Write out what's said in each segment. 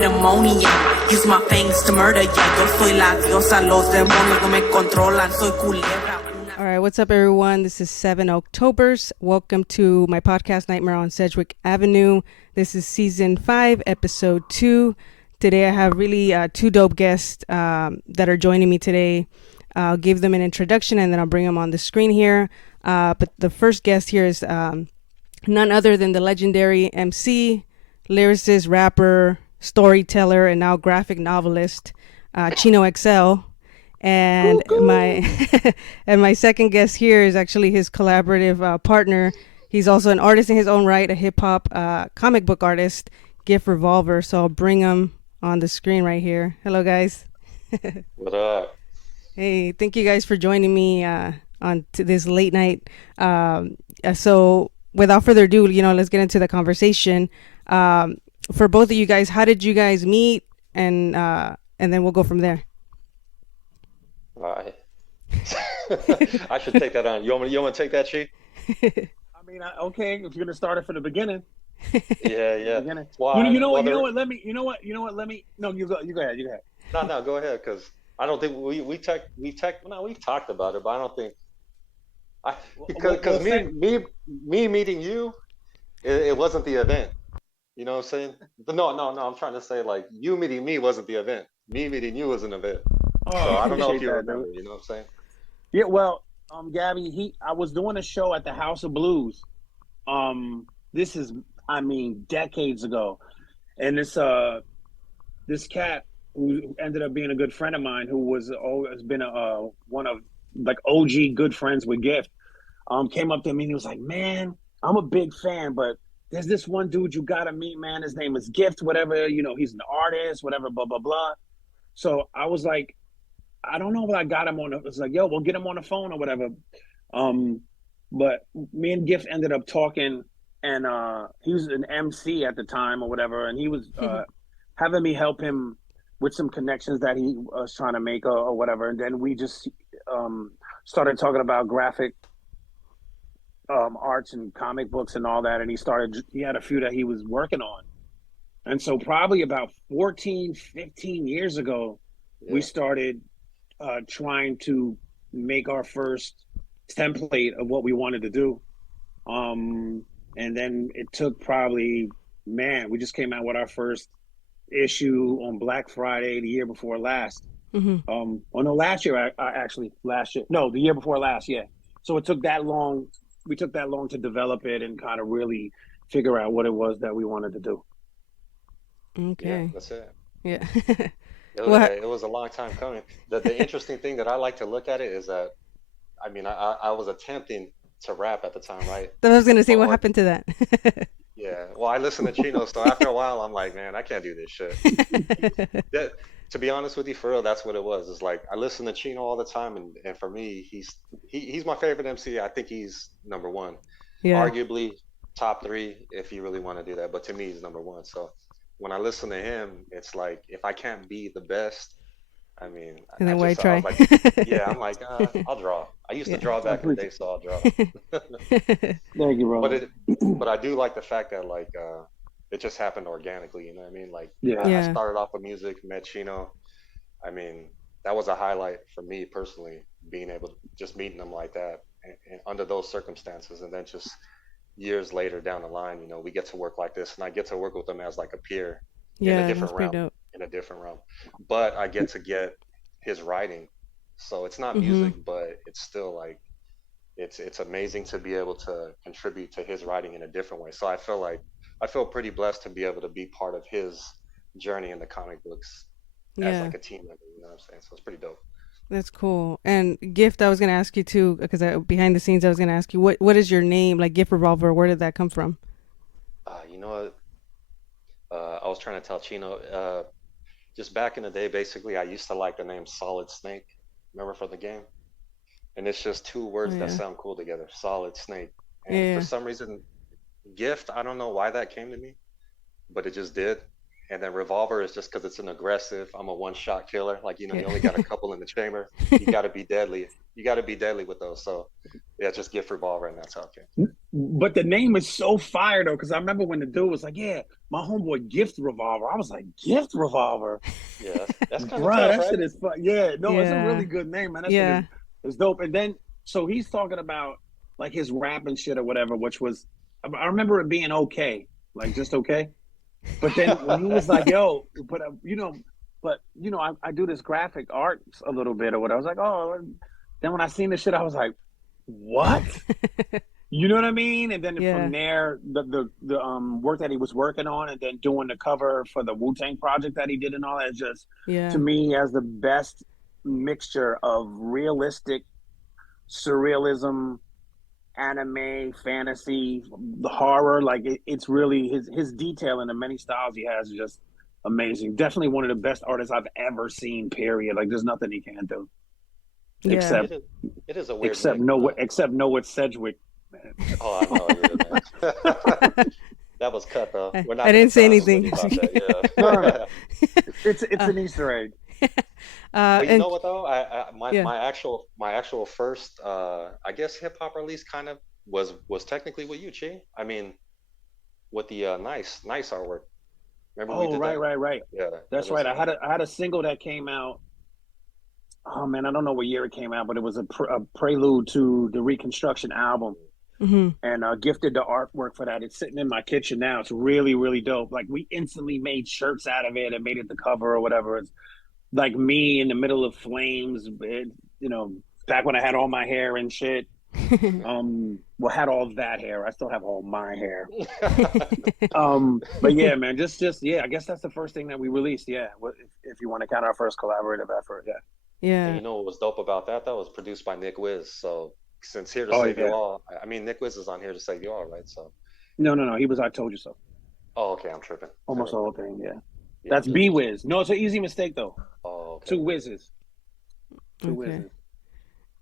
pandemonium. Use my fangs to murder ya. Yo soy la diosa, los demonios no me controlan. Soy culebra. All right, what's up, everyone? This is 7 Octoberz. Welcome to my podcast, Nightmare on Sedgwick Avenue. This is season 5, episode 2. Today I have really two dope guests that are joining me today. I'll give them an introduction and then I'll bring them on the screen here. But the first guest here is none other than the legendary MC, lyricist, rapper, storyteller, and now graphic novelist, Chino XL. And my second guest here is actually his collaborative partner. He's also an artist in his own right, a hip-hop comic book artist, Gift Revolver. So I'll bring him on the screen right here. Hello, guys. What up? Hey, thank you guys for joining me on to this late night. So without further ado, let's get into the conversation. For both of you guys, how did you guys meet? And then we'll go from there. All right. I should take that on. You want to take that, Chi? I mean, okay, if you're gonna start it from the beginning. Yeah. Well, you know what? Let me. No, you go ahead. No, go ahead, because I don't think we talked about it, but I don't think because me meeting you, it wasn't the event. You know what I'm saying? No. I'm trying to say, like, you meeting me wasn't the event. Me meeting you was an event. Oh, so I don't know if you remember. Dude. You know what I'm saying? Yeah. Well, Gabby, I was doing a show at the House of Blues. This is, decades ago, and this cat who ended up being a good friend of mine, who was always been one of like OG good friends with Gift, came up to me and he was like, "Man, I'm a big fan, but there's this one dude you gotta meet, man. His name is Gift, whatever. He's an artist, whatever, blah blah blah." So I was like, I don't know if I got him on. It's like, yo, we'll get him on the phone or whatever. But me and Gift ended up talking, and he was an MC at the time or whatever, and he was having me help him with some connections that he was trying to make or whatever. And then we just started talking about graphic arts and comic books and all that. And he had a few that he was working on. And so probably about 14, 15 years ago, we started trying to make our first template of what we wanted to do. And then it took probably, we just came out with our first issue on Black Friday the year before last. Last year, the year before last, yeah. So it took that long. We took that long to develop it and kind of really figure out what it was that we wanted to do. Okay. Yeah, that's it. Yeah. It was a long time coming. The interesting thing that I like to look at it is that, I was attempting to rap at the time, right? I was going to say, what happened to that? Yeah. Well, I listened to Chino, so after a while, I'm like, man, I can't do this shit. To be honest with you, for real, that's what it was. It's like I listen to Chino all the time, and for me, he's my favorite MC. I think he's number one. Yeah. Arguably top 3 if you really want to do that, but to me, he's number 1. So when I listen to him, it's like, if I can't be the best, and then why try? I'm like, I'll draw. I used to draw back in the day, so I'll draw. Thank you, bro. But I do like the fact that, like, it just happened organically. You know what I mean? Like, I started off with music, met Chino. That was a highlight for me personally, being able to just meeting them like that and under those circumstances, and then just years later down the line, we get to work like this, and I get to work with them as like a peer in a different realm. But I get to get his writing, so it's not music, but it's still like it's amazing to be able to contribute to his writing in a different way. So I feel pretty blessed to be able to be part of his journey in the comic books as like a team member. You know what I'm saying? So it's pretty dope. That's cool. And Gift, I was going to ask you too, because behind the scenes, I was going to ask you, what is your name? Like Gift Revolver, where did that come from? You know what? I was trying to tell Chino, just back in the day, basically, I used to like the name Solid Snake. Remember from the game? And it's just two words that sound cool together, Solid Snake. And for some reason, Gift, I don't know why that came to me, but it just did. And then Revolver is just because it's an aggressive, I'm a one-shot killer. Like, you only got a couple in the chamber. You got to be deadly. You got to be deadly with those. So, just Gift Revolver, and that's how it came. But the name is so fire though, because I remember when the dude was like, "Yeah, my homeboy Gift Revolver." I was like, "Gift Revolver." Yeah, that's kind of Bruh, tough, that right? shit is fun. Yeah, no, it's a Yeah. really good name, man. That shit Yeah. is dope. And then, so he's talking about like his rap and shit or whatever, which was, I remember it being okay, like just okay. But then when he was like, "Yo," I do this graphic art a little bit or what. I was like, "Oh." Then when I seen this shit, I was like, "What?" You know what I mean? And then Yeah. from there, the work that he was working on, and then doing the cover for the Wu-Tang project that he did and all that, just Yeah. to me as the best mixture of realistic surrealism, anime, fantasy, the horror. Like it's really his detail in the many styles he has is just amazing. Definitely one of the best artists I've ever seen. Period. Like there's nothing he can't do Yeah. except It is a weird mix. know what Sedgwick. Man. Oh, I know, yeah, man. That was cut though. We're not I didn't say gonna anything. about that, yeah. No. It's an Easter egg. But you and know what though? yeah. My actual first I guess hip hop release kind of was technically with you, Chi. I mean, with the nice artwork. Remember we Oh, did that? right. Yeah, that That's was right. I had a single that came out. Oh man, I don't know what year it came out, but it was a prelude to the Reconstruction album, Mm-hmm. and gifted the artwork for that. It's sitting in my kitchen now. It's really, really dope. Like we instantly made shirts out of it and made it the cover or whatever. It's like me in the middle of flames. Back when I had all my hair and shit. Well, had all that hair. I still have all my hair. But yeah, man, just yeah. I guess that's the first thing that we released. Yeah, if you want to count our first collaborative effort. Yeah. Yeah. And you know what was dope about that? That was produced by Nick Wiz. So since Here to Oh Save You yeah. All, I mean Nick Wiz is on Here to Save You All, right? So No. He was I Told You So. oh, okay, I'm tripping. Almost the whole thing. Yeah. Yeah, That's B Wiz. No, it's an easy mistake though. oh, okay. Two whizzes. Two Okay. whizzes.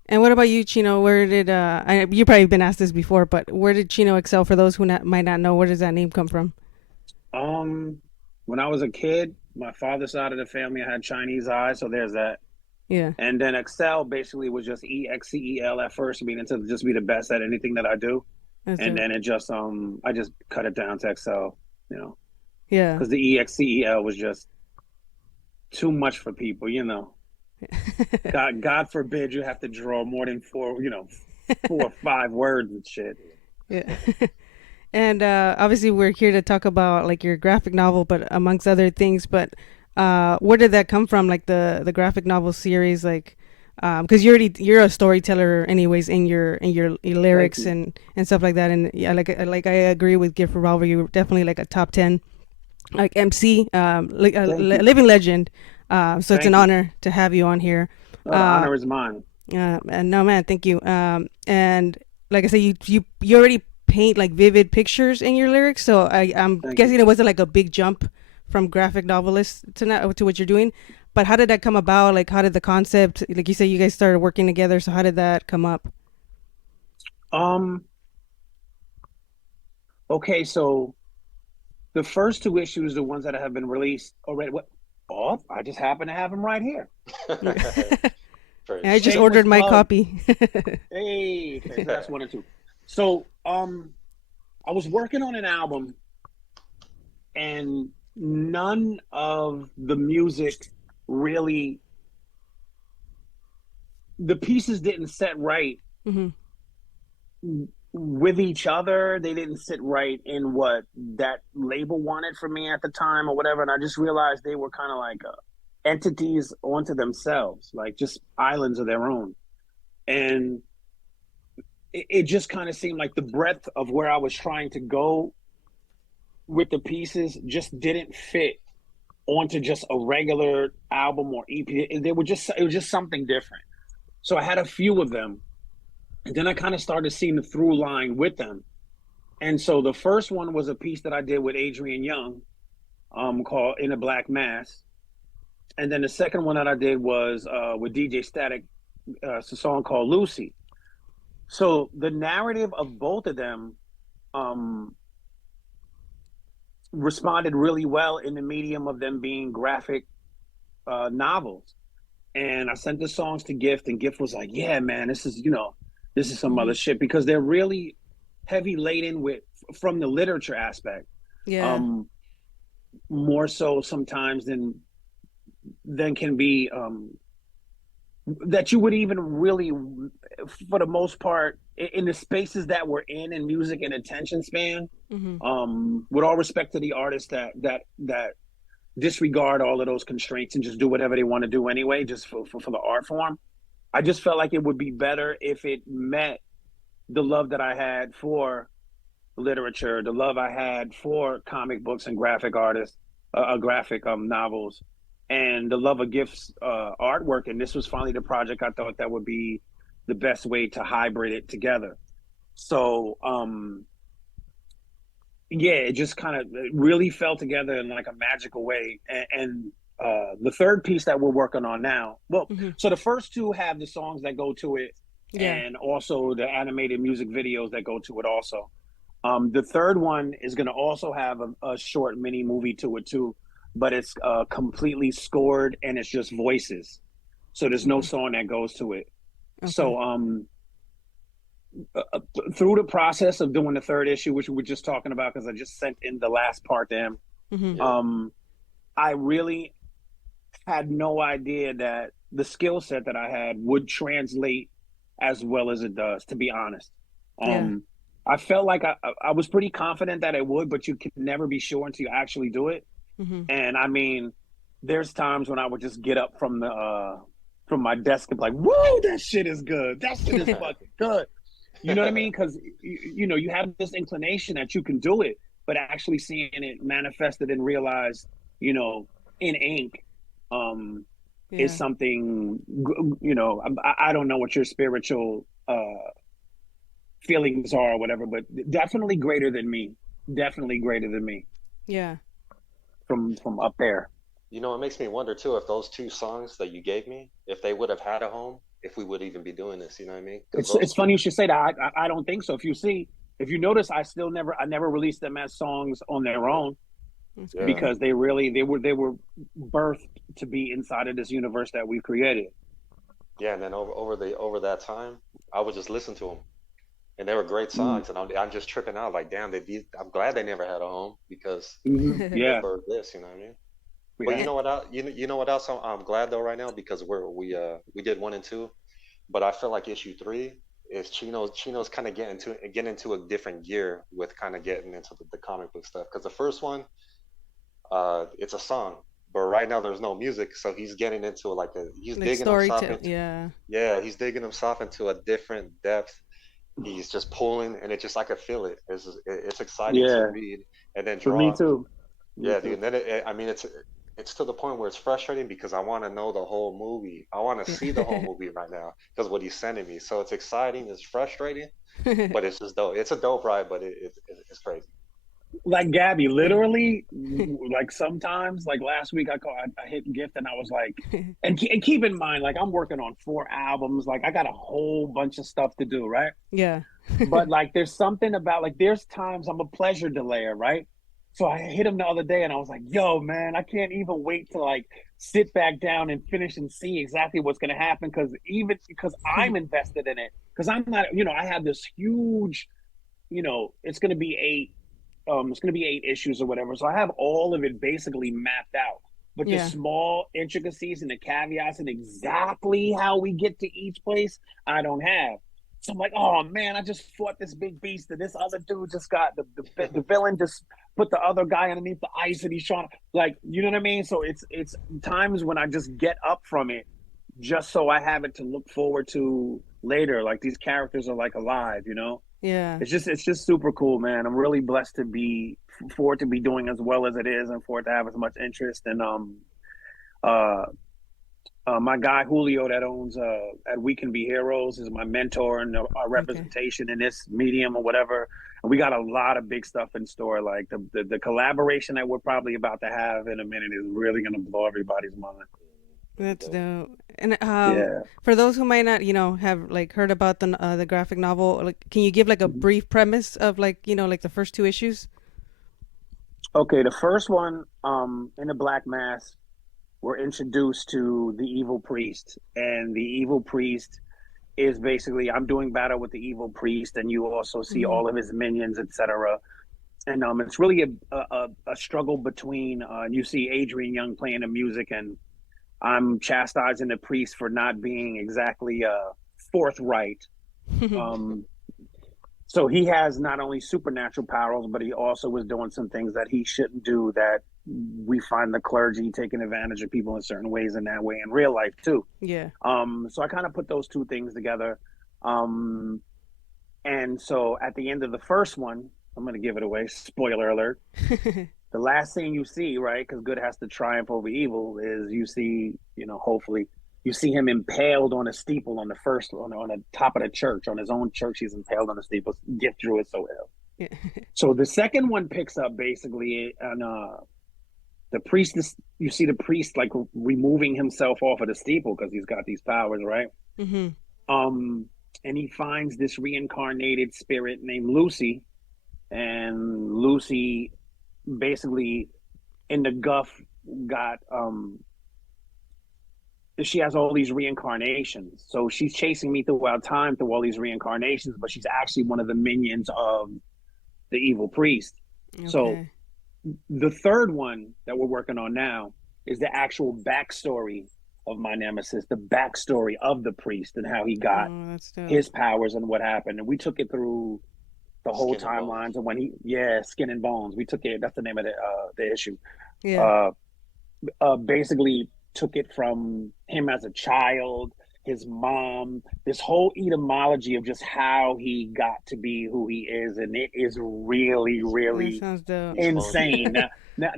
And what about you, Chino? Where did you probably been asked this before, but where did Chino XL, for those who might not know, where does that name come from? When I was a kid, my father's side of the family had Chinese eyes, so there's that. Yeah. And then Excel basically was just EXCEL at first, meaning to just be the best at anything that I do. That's And it. then it just I just cut it down to Excel, Yeah. because the EXCEL was just too much for people, God forbid you have to draw more than 4 or 5 words and shit. Yeah. And obviously we're here to talk about like your graphic novel, but amongst other things, but where did that come from? Like the graphic novel series, like because you're a storyteller anyways in your lyrics and stuff like that. And yeah, like I agree with Gift Revolver. You're definitely like a top 10 like MC, like a living legend. So it's an honor to have you on here. The honor is mine. And no, man, thank you. And like I said, you already paint like vivid pictures in your lyrics, so I'm guessing it wasn't like a big jump from graphic novelist to what you're doing. But how did that come about? Like, how did the concept, like you said, you guys started working together, so how did that come up? Okay, so the first 2 issues, the ones that have been released already. I just happen to have them right here. I just ordered my copy. Hey, okay, so that's 1 and 2. So, I was working on an album, and none of the music really, the pieces didn't set right with each other. They didn't sit right in what that label wanted for me at the time or whatever. And I just realized they were kind of like entities onto themselves, like just islands of their own. And it just kind of seemed like the breadth of where I was trying to go with the pieces just didn't fit onto just a regular album or EP. It was just something different. So I had a few of them, and then I kind of started seeing the through line with them. And so the first one was a piece that I did with Adrian Young, called In a Black Mass. And then the second one that I did was with DJ Static. It's a song called Lucy. So the narrative of both of them responded really well in the medium of them being graphic novels. And I sent the songs to Gift, and Gift was like, yeah, man, this is some other shit, because they're really heavy laden with from the literature aspect. Yeah. More so sometimes than can be that you would even really, for the most part, in the spaces that we're in music and attention span. With all respect to the artists that disregard all of those constraints and just do whatever they want to do anyway, just for the art form. I just felt like it would be better if it met the love that I had for literature, the love I had for comic books and graphic artists, graphic novels, and the love of Gift's artwork. And this was finally the project I thought that would be the best way to hybrid it together. So, yeah, it just kind of really fell together in like a magical way. And the third piece that we're working on now, so the first two have the songs that go to it, and also the animated music videos that go to it also. The third one is going to also have a short mini movie to it too, but it's completely scored and it's just voices. So there's no song that goes to it. Okay. So through the process of doing the third issue, which we were just talking about, because I just sent in the last part to him, I really had no idea that the skill set that I had would translate as well as it does, to be honest. I felt like I was pretty confident that it would, but you can never be sure until you actually do it. And I mean, there's times when I would just get up from my desk and be like, whoa, that shit is good. That shit is fucking good. You know what I mean? Because, you know, you have this inclination that you can do it, but actually seeing it manifested and realized, you know, in ink is something, you know, I don't know what your spiritual feelings are or whatever, but definitely greater than me. Definitely greater than me. Yeah. From up there. You know, it makes me wonder too, if those two songs that you gave me, if they would have had a home, if we would even be doing this, you know what I mean? It's funny you should say that. I don't think so. If you notice, I never released them as songs on their own, because they were birthed to be inside of this universe that we've created. Yeah, and then over that time, I would just listen to them, and they were great songs, and I'm just tripping out like, damn, I'm glad they never had a home, because for this, you know what I mean? But you know what else? You know what else? I'm glad though right now, because we did 1 and 2, but I feel like issue 3 is Chino's kind of getting into a different gear with kind of getting into the comic book stuff. Because the first one, it's a song, but right now there's no music, so he's getting into he's digging himself into, he's digging himself into a different depth. He's just pulling, and it just, I could feel it. It's exciting to read and then draw. For me too. Yeah, dude. And then I mean, it's to the point where it's frustrating, because I want to know the whole movie. I want to see the whole movie right now, because what he's sending me. So it's exciting, it's frustrating, but it's just dope. It's a dope ride, but it's crazy. Like Gabby, literally, like sometimes, like last week, I hit Gift and I was like, and keep in mind, like I'm working on 4 albums, like I got a whole bunch of stuff to do, right? Yeah. But like, there's something about, like, there's times I'm a pleasure delayer, right? So I hit him the other day and I was like, yo, man, I can't even wait to like sit back down and finish and see exactly what's going to happen. Because I'm invested in it. Because I'm not, you know, I have this huge, you know, it's going to be 8 issues or whatever. So I have all of it basically mapped out. But the small intricacies and the caveats and exactly how we get to each place, I don't have. So I'm like, oh man, I just fought this big beast, and this other dude just got the villain just put the other guy underneath the ice, and he's trying to, like, you know what I mean? So it's times when I just get up from it just so I have it to look forward to later. Like, these characters are like alive, you know? Yeah. It's just super cool, man. I'm really blessed for it to be doing as well as it is, and for it to have as much interest. And my guy Julio that owns at We Can Be Heroes is my mentor and our representation in this medium or whatever. And we got a lot of big stuff in store. Like the collaboration that we're probably about to have in a minute is really going to blow everybody's mind. That's dope. And for those who might not, you know, have like heard about the graphic novel, like, can you give like a brief premise of, like, you know, like the first 2 issues? Okay, the first one, in the Black Mass, we're introduced to the evil priest, and the evil priest is basically I'm doing battle with the evil priest, and you also see all of his minions, etc. And it's really a struggle between you see Adrian Young playing the music, and I'm chastising the priest for not being exactly forthright. So he has not only supernatural powers, but he also was doing some things that he shouldn't do, that we find the clergy taking advantage of people in certain ways in that way in real life too. Yeah. So I kind of put those two things together. And so at the end of the first one, I'm going to give it away. Spoiler alert. The last thing you see, right, because good has to triumph over evil, is you see, hopefully, you see him impaled on a steeple on the top of the church, on his own church. He's impaled on a steeple. Gift drew it so ill. Yeah. So the second one picks up basically on the priest. You see the priest like removing himself off of the steeple because he's got these powers, right? And he finds this reincarnated spirit named Lucy, and Lucy basically in the guff got she has all these reincarnations, so she's chasing me throughout time through all these reincarnations, but she's actually one of the minions of the evil priest. Okay. So the third one that we're working on now is the actual backstory of my nemesis, the backstory of the priest and how he got his powers and what happened. And we took it through the whole timelines of when Skin and Bones. We took it, that's the name of the issue. Yeah. Basically took it from him as a child, his mom, this whole etymology of just how he got to be who he is, and it is really, really insane.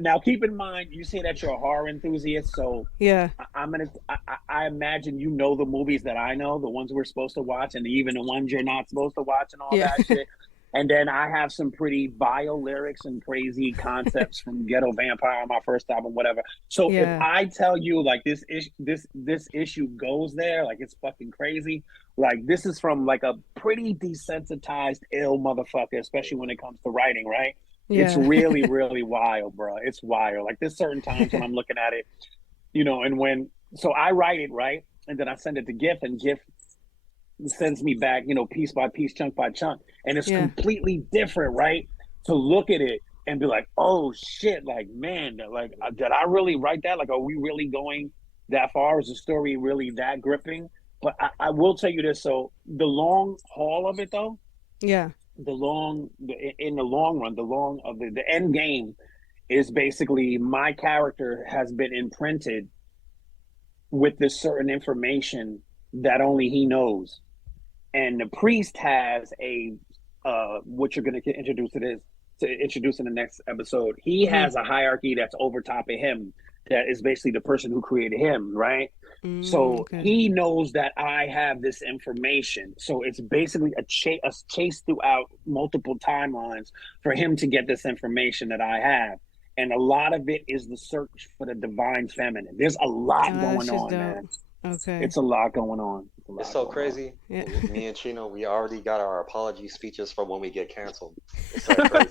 Now, keep in mind, you say that you're a horror enthusiast, so yeah, I imagine you know the movies that I know, the ones we're supposed to watch, and even the ones you're not supposed to watch, and all that shit. And then I have some pretty vile lyrics and crazy concepts from Ghetto Vampire on my first album, whatever. So if I tell you like this issue goes there, like it's fucking crazy. Like this is from like a pretty desensitized, ill motherfucker, especially when it comes to writing, right? Yeah. It's really, really wild, bro. It's wild. Like there's certain times when I'm looking at it, and so I write it, right? And then I send it to Gift, and Gift sends me back, piece by piece, chunk by chunk. And it's completely different, right? To look at it and be like, oh shit, like, man, like, did I really write that? Like, are we really going that far? Is the story really that gripping? But I will tell you this. So the long haul of it though, in the long run, the end game is basically my character has been imprinted with this certain information that only he knows. And the priest has what you're going to introduce in the next episode. He has a hierarchy that's over top of him, that is basically the person who created him, right? So he knows that I have this information. So it's basically a chase throughout multiple timelines for him to get this information that I have. And a lot of it is the search for the divine feminine. There's a lot going on, man. Okay. It's a lot going on. It's so crazy. Yeah. Me and Chino, we already got our apology speeches for when we get canceled. It's so crazy.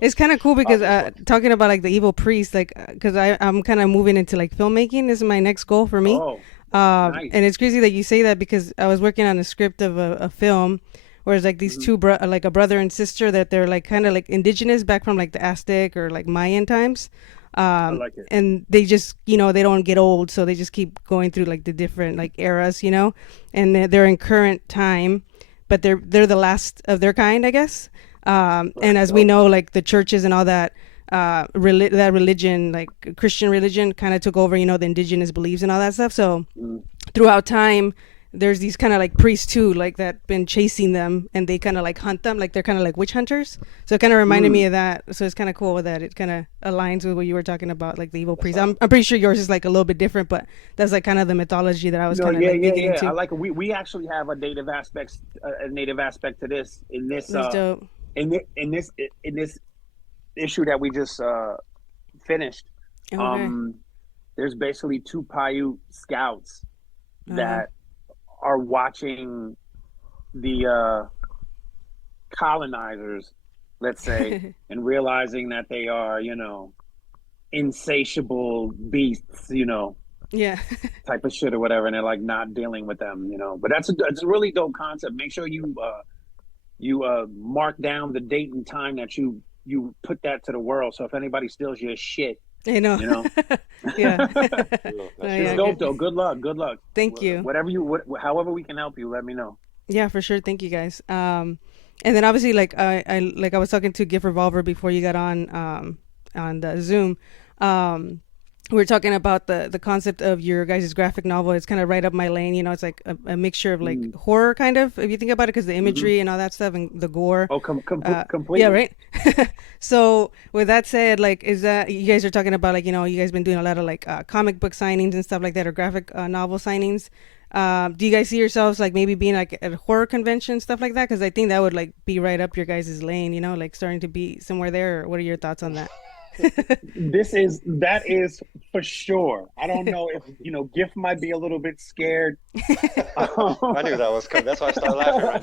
It's kind of cool because talking about like the evil priest, like because I'm kind of moving into like filmmaking. This is my next goal for me. Nice. And it's crazy that you say that because I was working on a script of a film where it's like these two like a brother and sister that they're like kind of like indigenous back from like the Aztec or like Mayan times. I like it. And they just, they don't get old, so they just keep going through like the different like eras, and they're in current time, but they're the last of their kind, I guess. And as we know, like the churches and all that, that religion, like Christian religion, kind of took over, the indigenous beliefs and all that stuff. So throughout time, there's these kind of like priests too, like that been chasing them, and they kind of like hunt them, like they're kind of like witch hunters. So it kind of reminded me of that. So it's kind of cool that it kind of aligns with what you were talking about, like the evil priest. I'm pretty sure yours is like a little bit different, but that's like kind of the mythology that I was kind of digging into. I like it. We actually have a native aspect to this in this in this issue that we just finished. Okay. There's basically two Paiute scouts that are watching the colonizers, let's say, and realizing that they are, insatiable beasts, Yeah. type of shit or whatever, and they're like not dealing with them, you know. But that's a really dope concept. Make sure you mark down the date and time that you put that to the world. So if anybody steals your shit, I know. you know. Yeah. It's dope though. Good luck. Good luck. Thank you. Whatever however we can help you, let me know. Yeah, for sure. Thank you guys. And then obviously, like I was talking to Gift Revolver before you got on the Zoom. We were talking about the concept of your guys' graphic novel. It's kind of right up my lane. You know, it's like a mixture of like horror, kind of, if you think about it, because the imagery and all that stuff and the gore. Oh, completely. Yeah, right. So with that said, like, is that you guys are talking about, like, you know, you guys been doing a lot of like comic book signings and stuff like that, or graphic novel signings. Do you guys see yourselves like maybe being like at a horror convention, stuff like that? Because I think that would like be right up your guys' lane, you know, like starting to be somewhere there. Or what are your thoughts on that? That is for sure. I don't know if, you know, Gift might be a little bit scared. I knew that was coming. That's why I started laughing right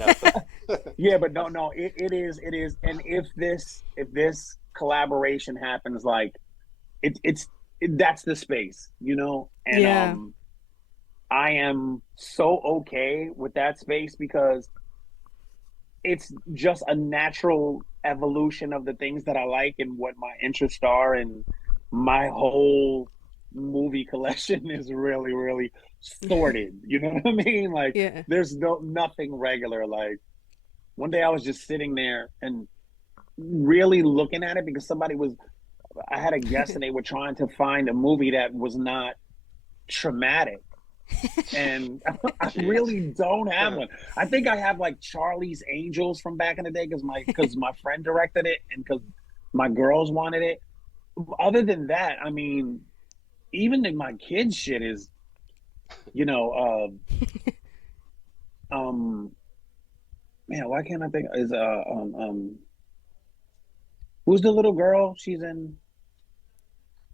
now. Yeah, but no, it is. And if this collaboration happens, like that's the space, you know. And yeah. I am so okay with that space because it's just a natural evolution of the things that I like and what my interests are, and my whole movie collection is really, really sorted. You know what I mean? Like, yeah. There's nothing regular. Like, one day I was just sitting there and really looking at it because I had a guest and they were trying to find a movie that was not traumatic. And I really don't have one. I think I have like Charlie's Angels from back in the day because my friend directed it and because my girls wanted it. Other than that, I mean, even in my kids' shit is, you know, man, why can't I think? Is who's the little girl? She's in.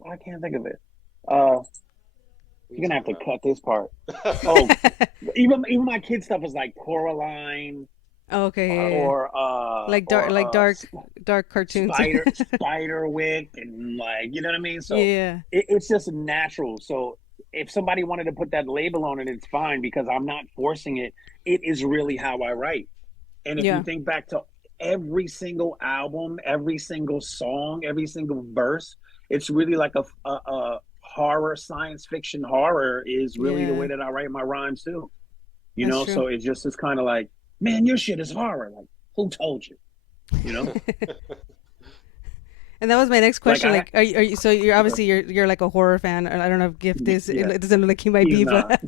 I can't think of it. You're gonna have to cut this part. Oh, even my kids' stuff is like Coraline. Okay. Or like dark cartoons. Spiderwick, and like, you know what I mean. So yeah, it's just natural. So if somebody wanted to put that label on it, it's fine because I'm not forcing it. It is really how I write. And if you think back to every single album, every single song, every single verse, it's really like a horror, science fiction horror is really the way that I write my rhymes too. You know, so it just is kind of like, man, your shit is horror. Like, who told you? You know. And that was my next question. Like, are you? So you're obviously you're like a horror fan. I don't know if Gift is. Yeah. It doesn't look like he might be, but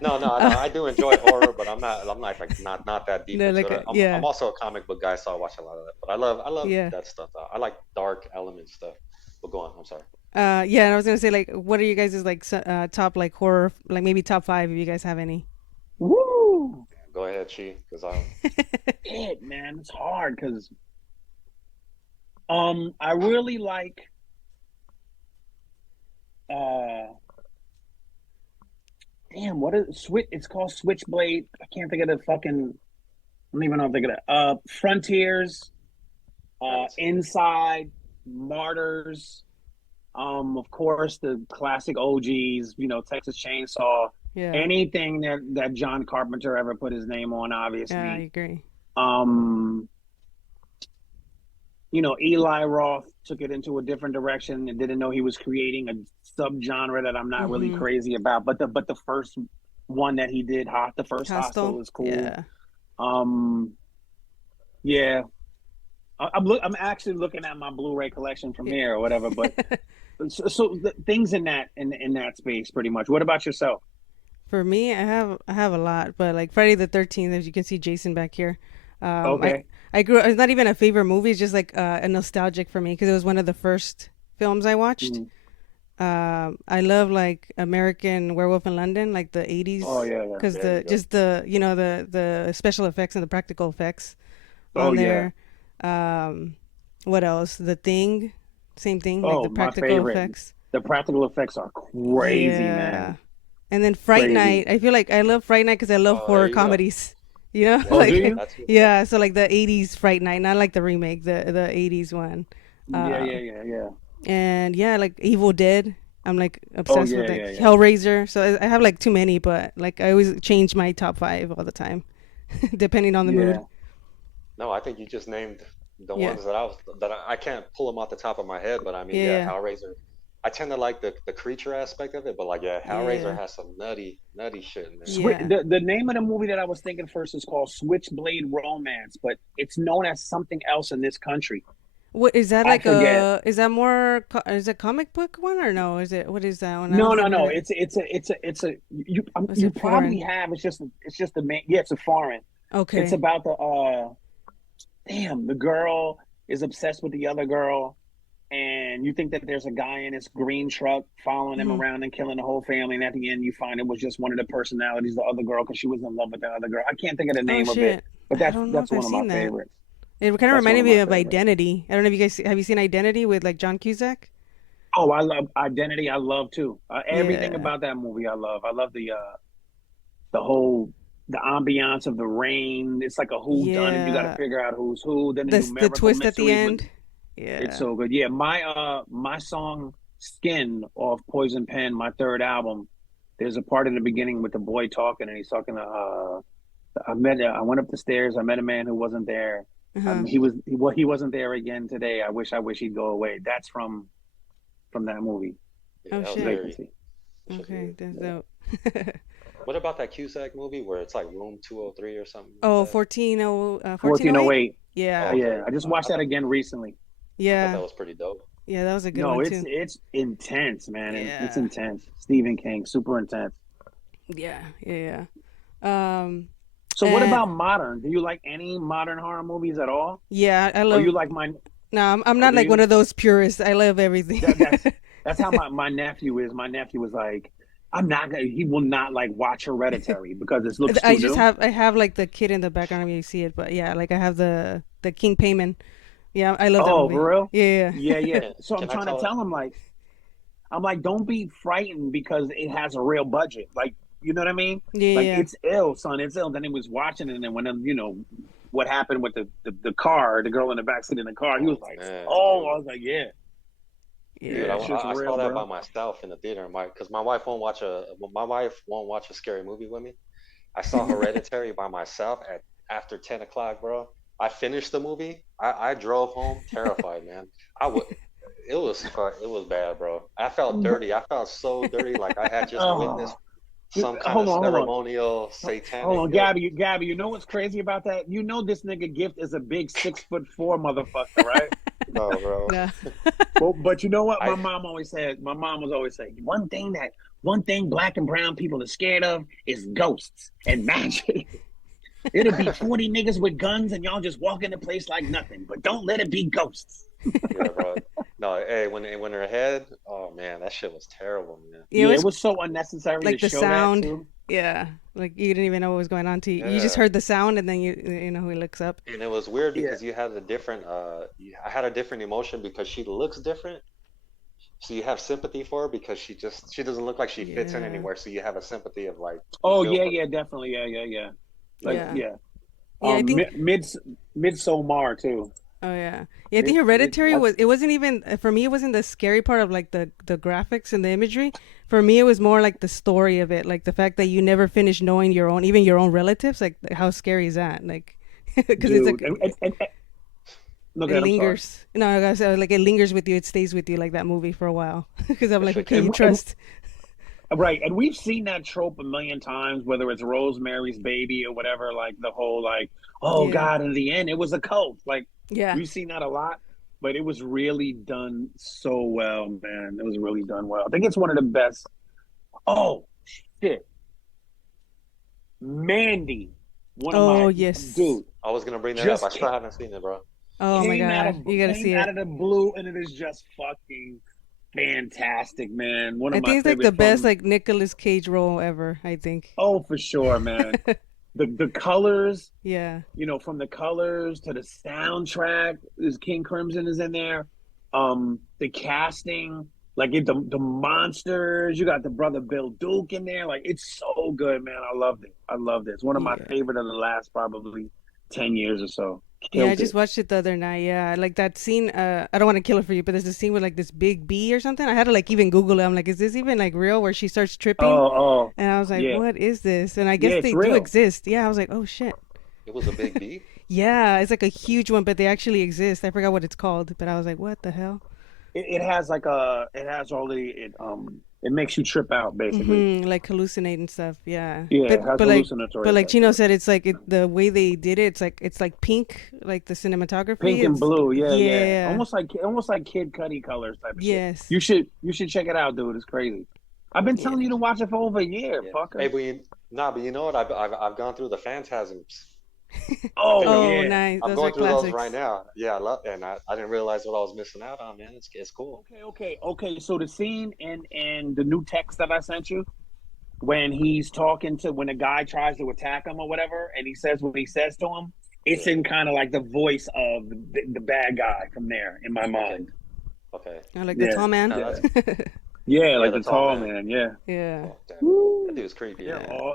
no. I do enjoy horror, but I'm not like not that deep. No, into like it. I'm also a comic book guy, so I watch a lot of that. But I love that stuff. I like dark element stuff. But go on. I'm sorry. Yeah, and I was gonna say, like, what are you guys' like top like horror, like maybe top 5 if you guys have any? Woo! Go ahead, Chi, because man, it's hard because I really like what is Switch? It's called Switchblade. I can't think of the fucking. I don't even know if I'm thinking of Frontiers, Inside, Martyrs. Of course, the classic OGs, you know, Texas Chainsaw, anything that John Carpenter ever put his name on, obviously. Yeah, I agree. You know, Eli Roth took it into a different direction and didn't know he was creating a subgenre that I'm not really crazy about. But the first one that he did, the first Hostel was cool. Yeah. I'm actually looking at my Blu-ray collection from here or whatever, but so things in that space pretty much. What about yourself? For me, I have a lot, but like Friday the 13th, as you can see Jason back here. Okay. I grew. It's not even a favorite movie; it's just like a nostalgic for me because it was one of the first films I watched. I love like American Werewolf in London, like the 80s. Oh yeah. Because the you know the special effects and the practical effects on there. What else? The Thing, same thing. Like the practical effects. The practical effects are crazy, man. And then Fright Night. I feel like I love Fright Night because I love horror comedies. You know, do you? Yeah. So like the 80s Fright Night, not like the remake, the 80s one. Yeah. And like Evil Dead. I'm like obsessed with it. Hellraiser. So I have like too many, but like I always change my top 5 all the time, depending on the mood. No, I think you just named the ones that I can't pull them off the top of my head, but I mean, Hellraiser. I tend to like the creature aspect of it, but like Hellraiser has some nutty shit in there. The name of the movie that I was thinking first is called Switchblade Romance, but it's known as something else in this country. What is that like? Is that more? Is it comic book one or no? Is it what is that one? No. You probably have. It's just the main. Yeah, it's a foreign. Okay. It's about the girl is obsessed with the other girl. And you think that there's a guy in his green truck following him around and killing the whole family. And at the end, you find it was just one of the personalities, the other girl, because she was in love with the other girl. I can't think of the name of it, but that's one of my favorites. It kind of reminded me of Identity. I don't know if you guys have you seen Identity with like John Cusack? Oh, I love Identity. I love too. Everything about that movie, I love. I love the whole ambiance of the rain. It's like a whodunit. You got to figure out who's who. Then the twist at the end. Yeah, it's so good. Yeah, my song "Skin" off Poison Pen, my third album. There's a part in the beginning with the boy talking, and he's talking to. I went up the stairs. I met a man who wasn't there. He wasn't there again today. I wish he'd go away. That's from that movie. Oh shit! Okay, that's dope. What about that Cusack movie where it's like Room 203 or something? Oh, 1408. Yeah. Oh, yeah. I just watched that again recently. Yeah, that was pretty dope. Yeah, that was a good one too. No, it's intense, man. Yeah. It's intense. Stephen King, super intense. Yeah. So what about modern? Do you like any modern horror movies at all? Yeah, I love. Or you like mine? No, I'm not like one of those purists. I love everything. That's how my nephew is. My nephew was like, he will not like watch Hereditary because it looks too new. I have like the kid in the background. I mean, you see it, but yeah, like I have the King Payman. Yeah, I love that movie. Oh, for real? Yeah. So I'm trying to tell him I'm like, don't be frightened because it has a real budget. Like, you know what I mean? Yeah. It's ill, son. It's ill. Then he was watching it, and then when what happened with the car, the girl in the backseat in the car, he was like, I was like, yeah. Dude, I saw that by myself in the theater, because my wife won't watch a scary movie with me. I saw Hereditary by myself after 10 o'clock, bro. I finished the movie. I drove home terrified, man. It was bad, bro. I felt dirty. I felt so dirty, like I had just witnessed some kind of ceremonial satanic. Hold on, Gabby. You know what's crazy about that? You know this nigga Gift is a big 6'4" motherfucker, right? No, bro. Yeah. But you know what? My mom was always saying one thing black and brown people are scared of is ghosts and magic. It'll be 40 niggas with guns and y'all just walk in the place like nothing, but don't let it be ghosts. Yeah, bro. No, hey, when they're ahead, oh man, that shit was terrible, man. Yeah, it was so unnecessary. Like to the show that too. Yeah, like you didn't even know what was going on. You just heard the sound, and then you know he looks up. And it was weird because you had a different. I had a different emotion because she looks different. So you have sympathy for her because she doesn't look like she fits in anywhere. So you have a sympathy of like. Oh yeah, definitely, yeah. Like I think Midsommar too. Oh yeah. I think Hereditary wasn't even for me. It wasn't the scary part of like the graphics and the imagery. For me, it was more like the story of it, like the fact that you never finish knowing even your own relatives. Like how scary is that? Like because it's like it lingers. No, I gotta say, like it lingers with you. It stays with you like that movie for a while because I'm like, okay, you trust. Right, and we've seen that trope a million times, whether it's Rosemary's Baby or whatever, like the whole like, God, in the end, it was a cult. Like, we've seen that a lot, but it was really done so well, man. It was really done well. I think it's one of the best. Oh, shit. Mandy. Dude. I was going to bring that up. I still haven't seen it, bro. Oh, my God. You got to see it. Out of the blue, and it is just fucking fantastic, man. I think it's like the best like Nicolas Cage role ever, I think. Oh, for sure, man. the colors, from the colors to the soundtrack, is King Crimson is in there. The casting, like the monsters, you got the brother Bill Duke in there. Like it's so good, man. I loved it. It's one of my favorite of the last probably 10 years or so. Yeah, I just watched it the other night. Yeah, like that scene. I don't want to kill it for you, but there's a scene with like this big bee or something. I had to like even Google it. I'm like, is this even like real? Where she starts tripping. And I was like, yeah. what is this? And I guess they real. do exist. Yeah, I was like, oh shit. It was a big bee? Yeah, it's like a huge one, but they actually exist. I forgot what it's called, but I was like, what the hell? It has like it has all the it makes you trip out basically. Like hallucinate and stuff. Yeah. Yeah, it has hallucinatory. But like Chino said, it's like the way they did it. It's like pink, like the cinematography. Pink and blue. Yeah. Almost like Kid Cudi colors type of shit. You should check it out, dude. It's crazy. I've been telling you to watch it for over a year, fucker. Hey, but you know what? I've gone through the Phantasms. Nice. I'm going through those right now. Yeah, I love, and I didn't realize what I was missing out on, man. It's cool. Okay. So the scene in the new text that I sent you, when he's talking to when a guy tries to attack him or whatever, and he says what he says to him, it's in kind of like the voice of the bad guy from there in my mind. Okay. I like the tall man. Yeah, like the tall man. Yeah. Yeah. Oh, that dude's creepy.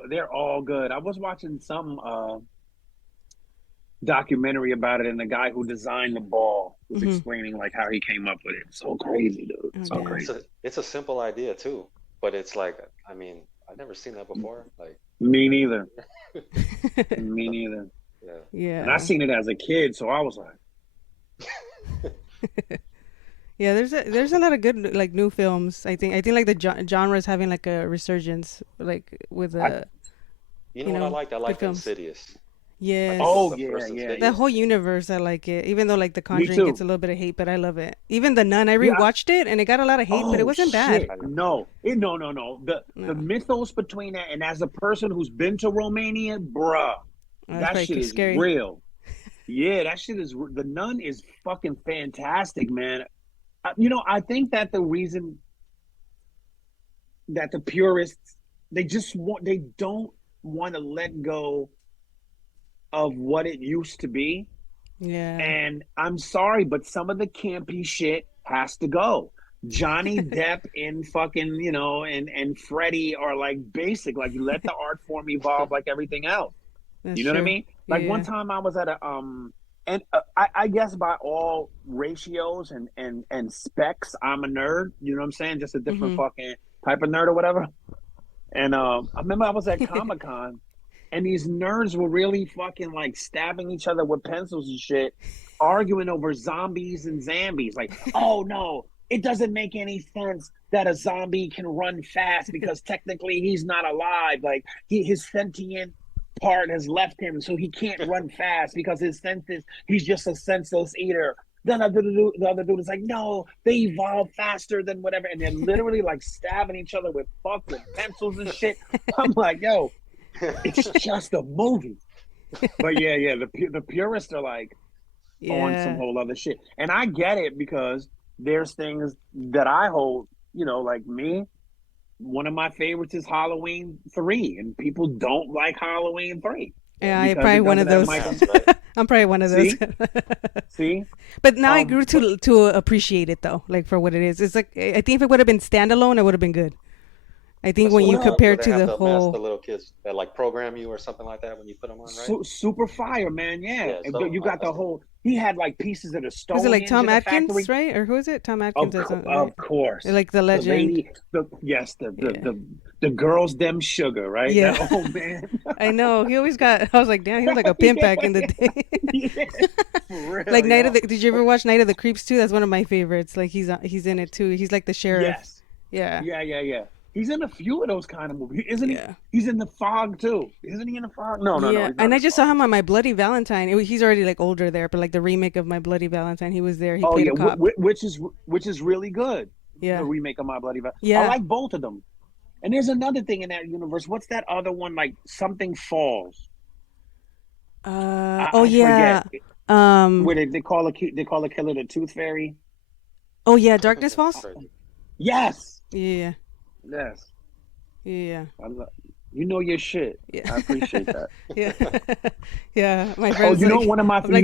They're all good. I was watching some documentary about it, and the guy who designed the ball was explaining like how he came up with it. So crazy, dude. So crazy. It's a simple idea too, but it's like, I mean, I've never seen that before. Like me neither. Me neither. Yeah. And I seen it as a kid, so I was like. Yeah, there's a lot of good like new films. I think like the genre is having like a resurgence, like with you know what I liked? I liked Insidious. Yes. Yeah. The whole universe, I like it. Even though like The Conjuring gets a little bit of hate, but I love it. Even The Nun, I rewatched it and it got a lot of hate, but it wasn't bad. No. The mythos between that, and as a person who's been to Romania, bruh, that shit is scary. Real. Yeah, that shit is. The Nun is fucking fantastic, man. I think that the reason that the purists they don't want to let go of what it used to be. Yeah. And I'm sorry, but some of the campy shit has to go. Johnny Depp and fucking, and Freddie are like basic. Like, you let the art form evolve like everything else. You know what I mean? Like one time I was at a and I guess by all ratios and specs, I'm a nerd. You know what I'm saying? Just a different fucking type of nerd or whatever. And I remember I was at Comic-Con and these nerds were really fucking like stabbing each other with pencils and shit, arguing over zombies and zambies. Like, oh no, it doesn't make any sense that a zombie can run fast because technically he's not alive. Like his sentient part has left him, so he can't run fast because his senses, he's just a senseless eater. Then the other dude is like, no, they evolve faster than whatever. And they're literally like stabbing each other with fucking pencils and shit. I'm like, yo, it's just a movie. But yeah, the purists are like on some whole other shit. And I get it because there's things that I hold, like me, one of my favorites is Halloween 3, and people don't like Halloween 3. Yeah, I'm probably one of those. I'm probably one of those. See? But now I grew to appreciate it though, like for what it is. It's like, I think if it would have been standalone, it would have been good. I think when you compare to the whole, the little kids that like program you or something like that when you put them on, right? Super fire, man. Yeah, you got the whole. He had like pieces of the stone. Was it like Tom Atkins, right? Or who is it? Tom Atkins. Of course. Like the legend. The girls, them sugar, right? Yeah. That old man. I know. He always got. I was like, damn, he was like a pimp back in the day. For real, like Did you ever watch Night of the Creeps too? That's one of my favorites. Like he's in it too. He's like the sheriff. Yes. Yeah. Yeah. He's in a few of those kind of movies, isn't he? He's in The Fog too, isn't he? In The Fog? No. And I just saw him on My Bloody Valentine. He's already like older there, but like the remake of My Bloody Valentine, he was there. He played a cop, which is really good. Yeah, the remake of My Bloody Valentine. Yeah, I like both of them. And there's another thing in that universe. What's that other one? Like Something Falls. I forget. Where they call a killer the Tooth Fairy. Oh yeah, Darkness Falls. Yes. Yeah. Yes. Yeah. You know your shit. Yeah. I appreciate that. Yeah. My friends. One of my favorite.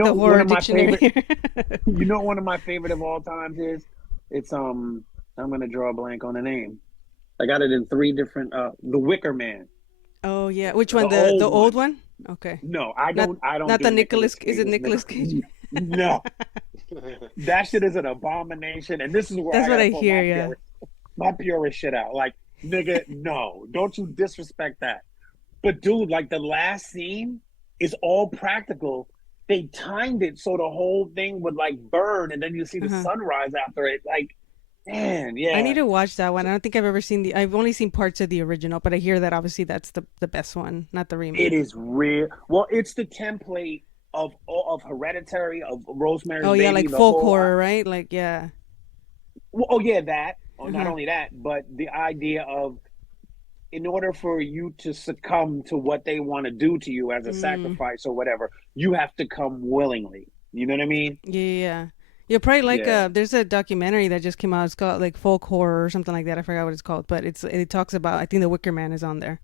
You know, one of my favorite of all times is it's I'm gonna draw a blank on the name. I got it in 3 different. The Wicker Man. Oh yeah, which one? The old one? Okay. No, I don't. I don't. Not do the Nicholas. Is it Nicholas Cage? No, that shit is an abomination. And this is where that's what I pull hear. Yeah. my purist shit out. Like, nigga, no, don't you disrespect that. But dude, like the last scene is all practical. They timed it so the whole thing would like burn, and then you see the sunrise after it. Like, man, yeah. I need to watch that one. I don't think I've ever seen I've only seen parts of the original, but I hear that obviously that's the best one, not the remake. It is real. Well, it's the template of Hereditary, of Rosemary's Baby. Oh yeah, like folk horror, right? Like yeah. Well, oh yeah, that. Oh, not only that, but the idea of, in order for you to succumb to what they want to do to you as a sacrifice or whatever, you have to come willingly. You know what I mean? Yeah. You'll probably like there's a documentary that just came out. It's called like folk horror or something like that. I forgot what it's called, but it talks about. I think the Wicker Man is on there.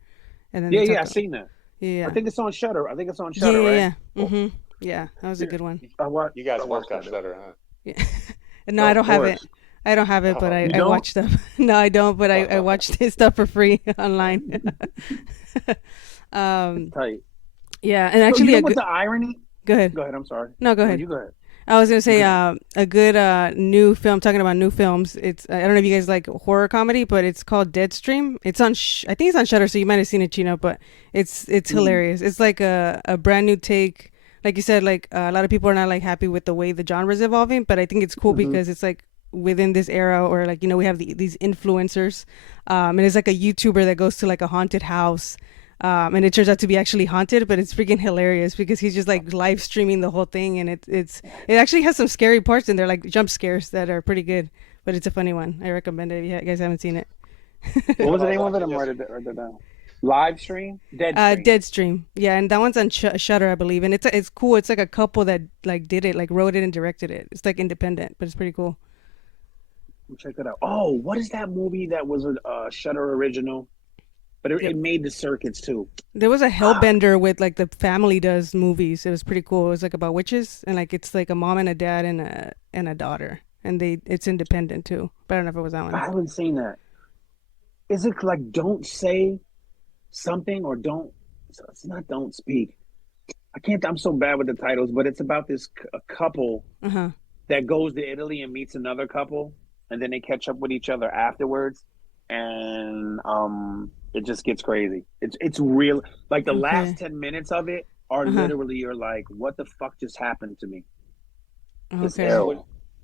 And then I've seen that. Yeah, I think it's on Shudder. Right? Yeah. Mm-hmm. Yeah, that was a good one. You guys both got Shudder, huh? Yeah. No, I don't have it. I don't have it, but I watch stuff. No, I don't, but I watch this stuff for free online. Tight. Yeah, and actually, you know what the irony? Go ahead. I'm sorry. No, go ahead. You go ahead. I was gonna say a good new film. Talking about new films, it's I don't know if you guys like horror comedy, but it's called Deadstream. It's on I think it's on Shudder, so you might have seen it, Chino. But it's hilarious. It's like a brand new take. Like you said, like a lot of people are not like happy with the way the genre is evolving, but I think it's cool because it's like within this era, or like we have these influencers, and it's like a YouTuber that goes to like a haunted house. And it turns out to be actually haunted, but it's freaking hilarious because he's just like live streaming the whole thing, and it actually has some scary parts in there, like jump scares that are pretty good. But it's a funny one. I recommend it if you guys haven't seen it. What was the name of it? I'm writing it down. Live stream? Deadstream. Yeah, and that one's on Shudder, I believe, and it's cool. It's like a couple that like did it, like wrote it and directed it. It's like independent, but it's pretty cool. Check it out. Oh, what is that movie that was a Shudder original? But it made the circuits too. There was a Hellbender with like the family does movies. It was pretty cool. It was like about witches, and like it's like a mom and a dad and a daughter, and it's independent too. But I don't know if it was that one. I haven't seen that. Is it like Don't Say Something or Don't? It's not Don't Speak. I can't. I'm so bad with the titles, but it's about this a couple that goes to Italy and meets another couple, and then they catch up with each other afterwards, and it just gets crazy. It's real. Like the last 10 minutes of it are literally, you're like, what the fuck just happened to me? Okay.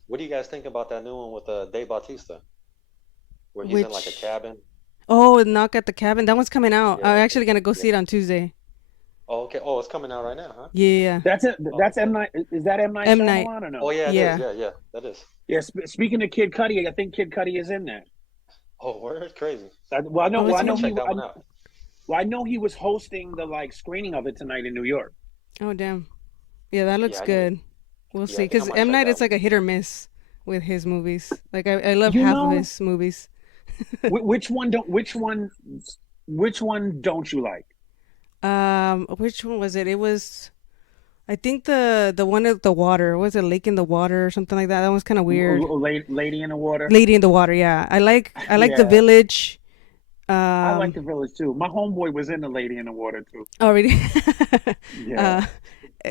What do you guys think about that new one with Dave Bautista? Where he's in like a cabin? Oh, Knock at the Cabin. That one's coming out. I'm actually going to go see it on Tuesday. Oh, okay. Oh, it's coming out right now, huh? Yeah. That's it. That's M. Night. Is that M. Night Shyamalan or no? Oh, yeah. Yeah, that is. Yeah, speaking of Kid Cudi, I think Kid Cudi is in there. Oh, word? Crazy. I know he was hosting the like screening of it tonight in New York. Oh damn, yeah, that looks good. We'll see, because M. Night is like a hit or miss with his movies. Like I love half of his movies. Which one don't you like? Which one was it? It was, I think the one at the water. Was it Lake in the Water or something like that? That was kind of weird. Lady in the Water. Lady in the Water. Yeah, I like The Village. I like The Village too. My homeboy was in The Lady in the Water too. Oh really? Yeah.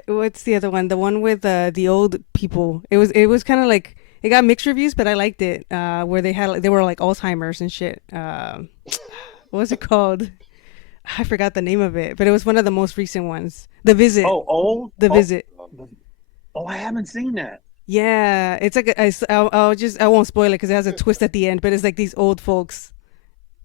What's the other one? The one with the old people. It was kind of like, it got mixed reviews, but I liked it. Where they were like Alzheimer's and shit. What was it called? I forgot the name of it, but it was one of the most recent ones. The Visit. The Visit. Oh, I haven't seen that. Yeah, it's like I won't spoil it because it has a twist at the end. But it's like these old folks.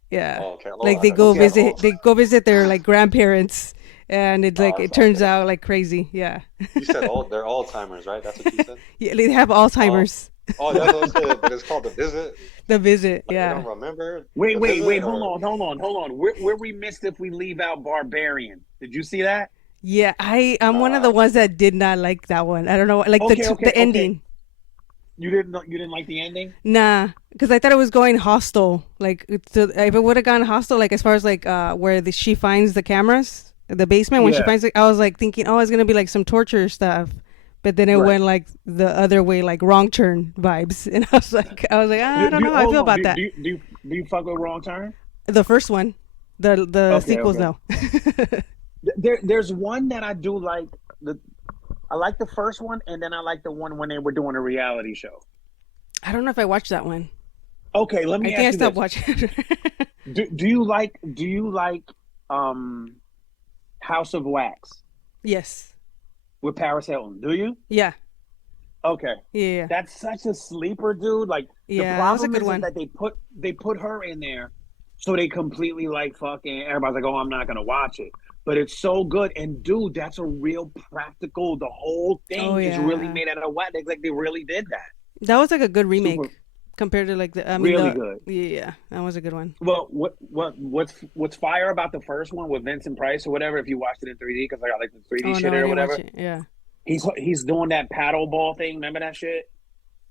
Yeah, like they go visit their like grandparents, and it's like it turns out like crazy. Yeah. You said they're Alzheimer's, right? That's what you said. Yeah, they have Alzheimer's. Oh, that's what I said. But it's called The Visit. The Visit, yeah. I don't remember. Wait. Hold on. We're remiss if we leave out Barbarian. Did you see that? Yeah, I'm one of the ones that did not like that one. I don't know, like the ending. You didn't like the ending? Nah, because I thought it was going hostile. Like, if it would have gone hostile, like as far as like where she finds the cameras, the basement when she finds it, I was like thinking, oh, it's gonna be like some torture stuff. But then it went like the other way, like Wrong Turn vibes, and I was like, I don't know how I feel about that. Do you fuck with Wrong Turn? The first one, the sequels, no. There's one that I do like. I like the first one, and then I like the one when they were doing a reality show. I don't know if I watched that one. Okay, let me. I think I stopped watching. Do you like House of Wax? Yes. With Paris Hilton, do you? Yeah. Okay. Yeah. That's such a sleeper, dude. Like the problem is that they put her in there, so they completely like fucking. Everybody's like, oh, I'm not gonna watch it, but it's so good. And dude, that's a real practical. The whole thing is really made out of wax. Like they really did that. That was like a good remake compared to like really good. Yeah, that was a good one. Well, what's fire about the first one with Vincent Price or whatever? If you watched it in 3D, because I got like the 3D shit or whatever. Yeah. He's doing that paddle ball thing. Remember that shit?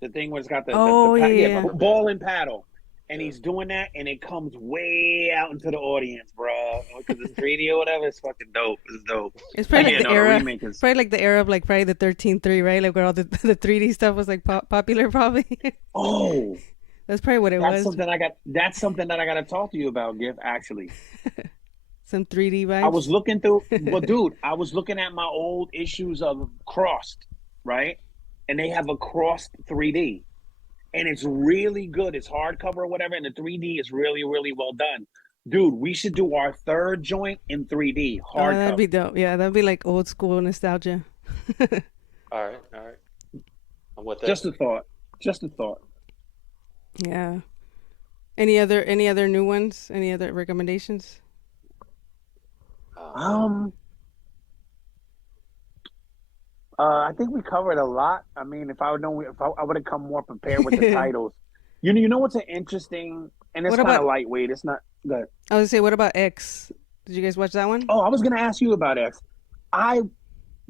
The thing where it's got the ball and paddle, and he's doing that, and it comes way out into the audience, bro. Because it's 3D or whatever. It's fucking dope. It's dope. It's probably like the era. Probably like the era of like Friday the 13th 3, right? Like where all the 3D stuff was like popular, probably. Oh, that's probably what it was. That's something that I got to talk to you about, Gift. Actually. Some 3D vibes. I was looking through, dude, I was looking at my old issues of Crossed, right? And they have a Crossed 3D. And it's really good. It's hardcover or whatever. And the 3D is really, really well done. Dude, we should do our third joint in 3D. Hardcover. Oh, that'd be dope. Yeah, that'd be like old school nostalgia. All right. I'm with that. Just a thought. Yeah. Any other new ones? Any other recommendations? I think we covered a lot. I mean, if I would have come more prepared with the titles. You know what's an interesting, and it's kind of lightweight. It's not good. I was gonna say, what about X? Did you guys watch that one? Oh, I was gonna ask you about X.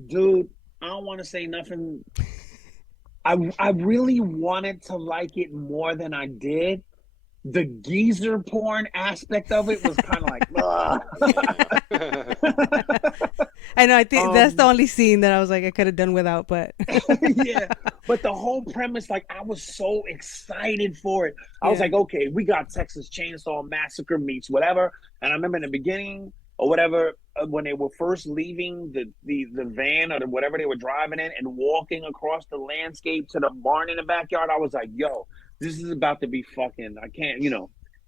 Dude, I don't want to say nothing. I really wanted to like it more than I did. The geezer porn aspect of it was kind of like, I know. I think that's the only scene that I was like, I could have done without, but yeah. But the whole premise, like, I was so excited for it. I was like, okay, we got Texas Chainsaw Massacre meets whatever. And I remember in the beginning or whatever, when they were first leaving the van or whatever they were driving in and walking across the landscape to the barn in the backyard, I was like, yo, this is about to be fucking, I can't,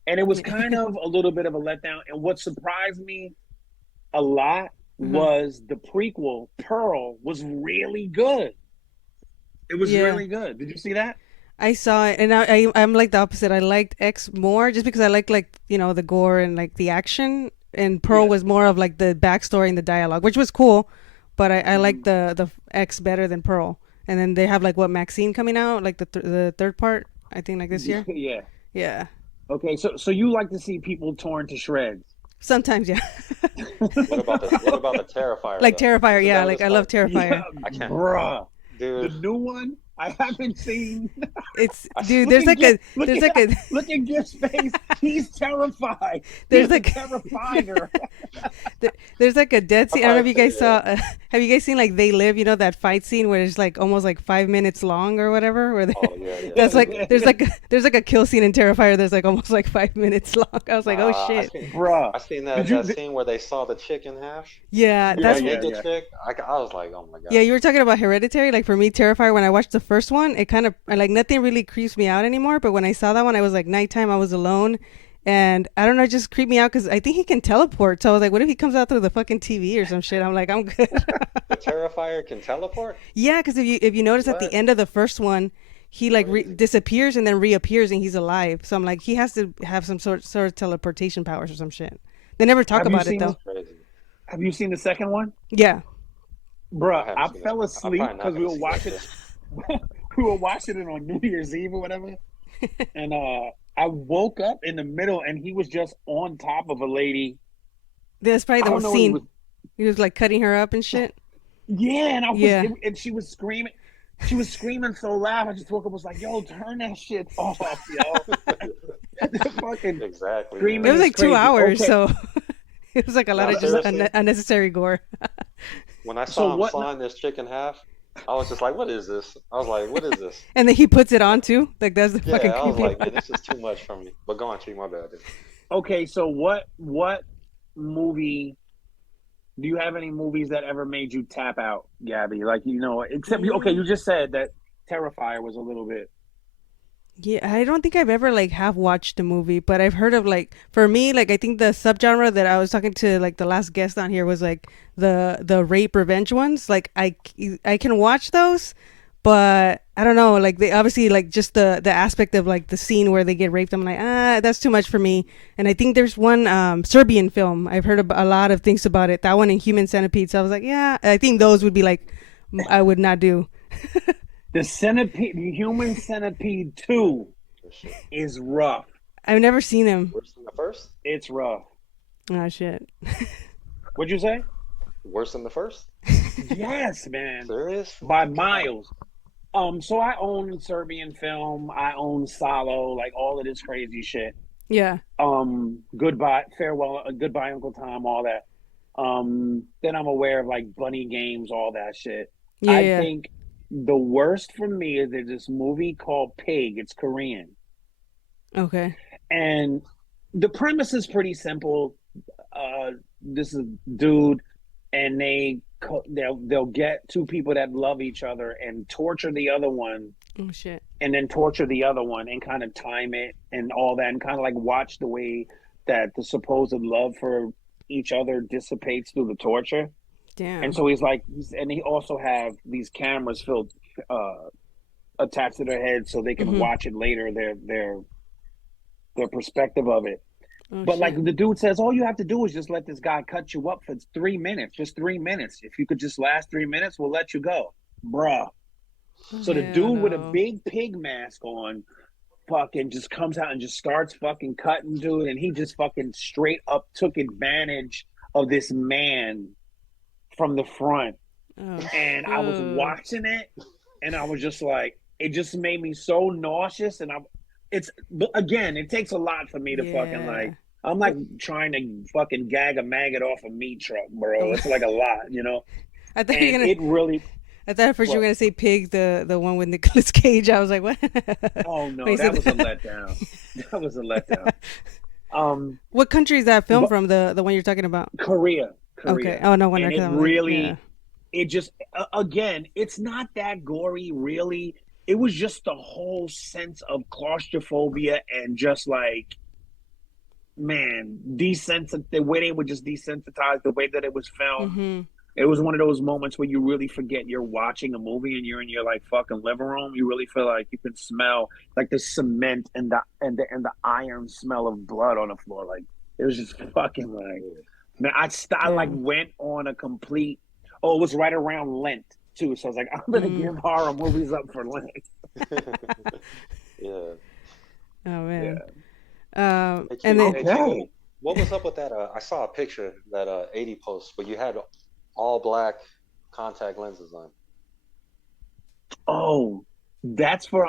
And it was kind of a little bit of a letdown. And what surprised me a lot was the prequel, Pearl, was really good. It was really good. Did you see that? I saw it, and I'm like the opposite. I liked X more just because I like the gore and like the action. And Pearl was more of like the backstory and the dialogue, which was cool. But I like the X better than Pearl. And then they have like Maxine coming out, like the third part. I think like this year. Yeah. Okay, so you like to see people torn to shreds? Sometimes, yeah. What about the Terrifier? Like though? Terrifier, yeah. Like I love Terrifier. Yeah, I can't, bruh. Dude. The new one I haven't seen. It's dude. Look at Gift's face. He's terrified. There's terrified her. There's like a dead scene. I don't know if you guys saw. Have you guys seen like They Live? You know that fight scene where it's like almost like 5 minutes long or whatever. Where that's like there's like a kill scene in Terrifier. There's like almost like 5 minutes long. I was like, oh shit, bruh. I seen that scene where they saw the chick in half. Yeah, that's the chick. I was like, oh my god. Yeah, you were talking about Hereditary. Like for me, Terrifier. When I watched the first one, it kind of like nothing really creeps me out anymore. But when I saw that one, I was like nighttime. I was alone. And I don't know, it just creeped me out because I think he can teleport. So I was like, what if he comes out through the fucking TV or some shit? I'm like, I'm good. The Terrifier can teleport? Yeah, because if you notice at the end of the first one, he like disappears and then reappears and he's alive. So I'm like, he has to have some sort of teleportation powers or some shit. They never talk about it though. Have you seen the second one? Yeah. Bruh, I fell asleep because we were watching it on New Year's Eve or whatever. And I woke up in the middle and he was just on top of a lady. That's probably the whole scene. He was like cutting her up and shit. Yeah, and she was screaming. She was screaming so loud. I just woke up and was like, yo, turn that shit off, yo. Fucking exactly. It was like 2 hours, so it was like a lot of just unnecessary gore. When I saw him sawing this chick in half, I was just like, what is this? I was like, what is this? And then he puts it on too? Like that's the fucking creepy. I was like, man, this is too much for me. But go on, Chief, my bad. Okay, so what movie Do you have any movies that ever made you tap out, Gabby? Like, except okay, you just said that Terrifier was a little bit. Yeah, I don't think I've ever like have watched a movie, but I've heard of like for me like I think the subgenre that I was talking to like the last guest on here was like the rape revenge ones. Like I can watch those, but I don't know, like they obviously like just the aspect of like the scene where they get raped. I'm like, that's too much for me. And I think there's one Serbian film. I've heard a lot of things about it. That one in Human Centipede. So I was like, yeah, I think those would be like I would not do. The Human Centipede 2 is rough. I've never seen them. Worse than the first? It's rough. Oh shit. What'd you say? Worse than the first? Yes, man. Serious? By miles. So I own Serbian film. I own Salo, like all of this crazy shit. Yeah. Goodbye, farewell, goodbye, Uncle Tom, all that. Then I'm aware of like Bunny Games, all that shit. Yeah, I think the worst for me is there's this movie called Pig. It's Korean. Okay. And the premise is pretty simple. This is a dude, and they'll get two people that love each other and torture the other one. Oh shit. And then torture the other one and kind of time it and all that, and kind of like watch the way that the supposed love for each other dissipates through the torture. Damn. And so and he also have these cameras attached to their heads so they can watch it later, their perspective of it. Oh, but shit. Like the dude says, all you have to do is just let this guy cut you up for 3 minutes, just 3 minutes. If you could just last 3 minutes, we'll let you go, bruh. So the dude with a big pig mask on fucking just comes out and just starts fucking cutting dude, and he just fucking straight up took advantage of this man from the front. And I was watching it and I was just like, it just made me so nauseous. And it takes a lot for me to fucking like, I'm like trying to fucking gag a maggot off a meat truck, bro. It's like a lot, I thought at first you were gonna say Pig, the one with Nicolas Cage. I was like, what? Oh no, that was a letdown. That was a letdown. What country is that film from? The one you're talking about? Korea. Okay. Oh no wonder. And it really, it just again, it's not that gory, really. It was just the whole sense of claustrophobia and just like, man, the way they would just desensitize the way that it was filmed. Mm-hmm. It was one of those moments where you really forget you're watching a movie and you're in your like fucking living room. You really feel like you can smell like the cement and the iron smell of blood on the floor. Like it was just fucking like, man, I like went on a complete. Oh, it was right around Lent too, so I was like, I'm gonna give horror movies up for Lent. Yeah. Oh man. Yeah. And then what was up with that? I saw a picture that 80 post, but you had all black contact lenses on. Oh, that's for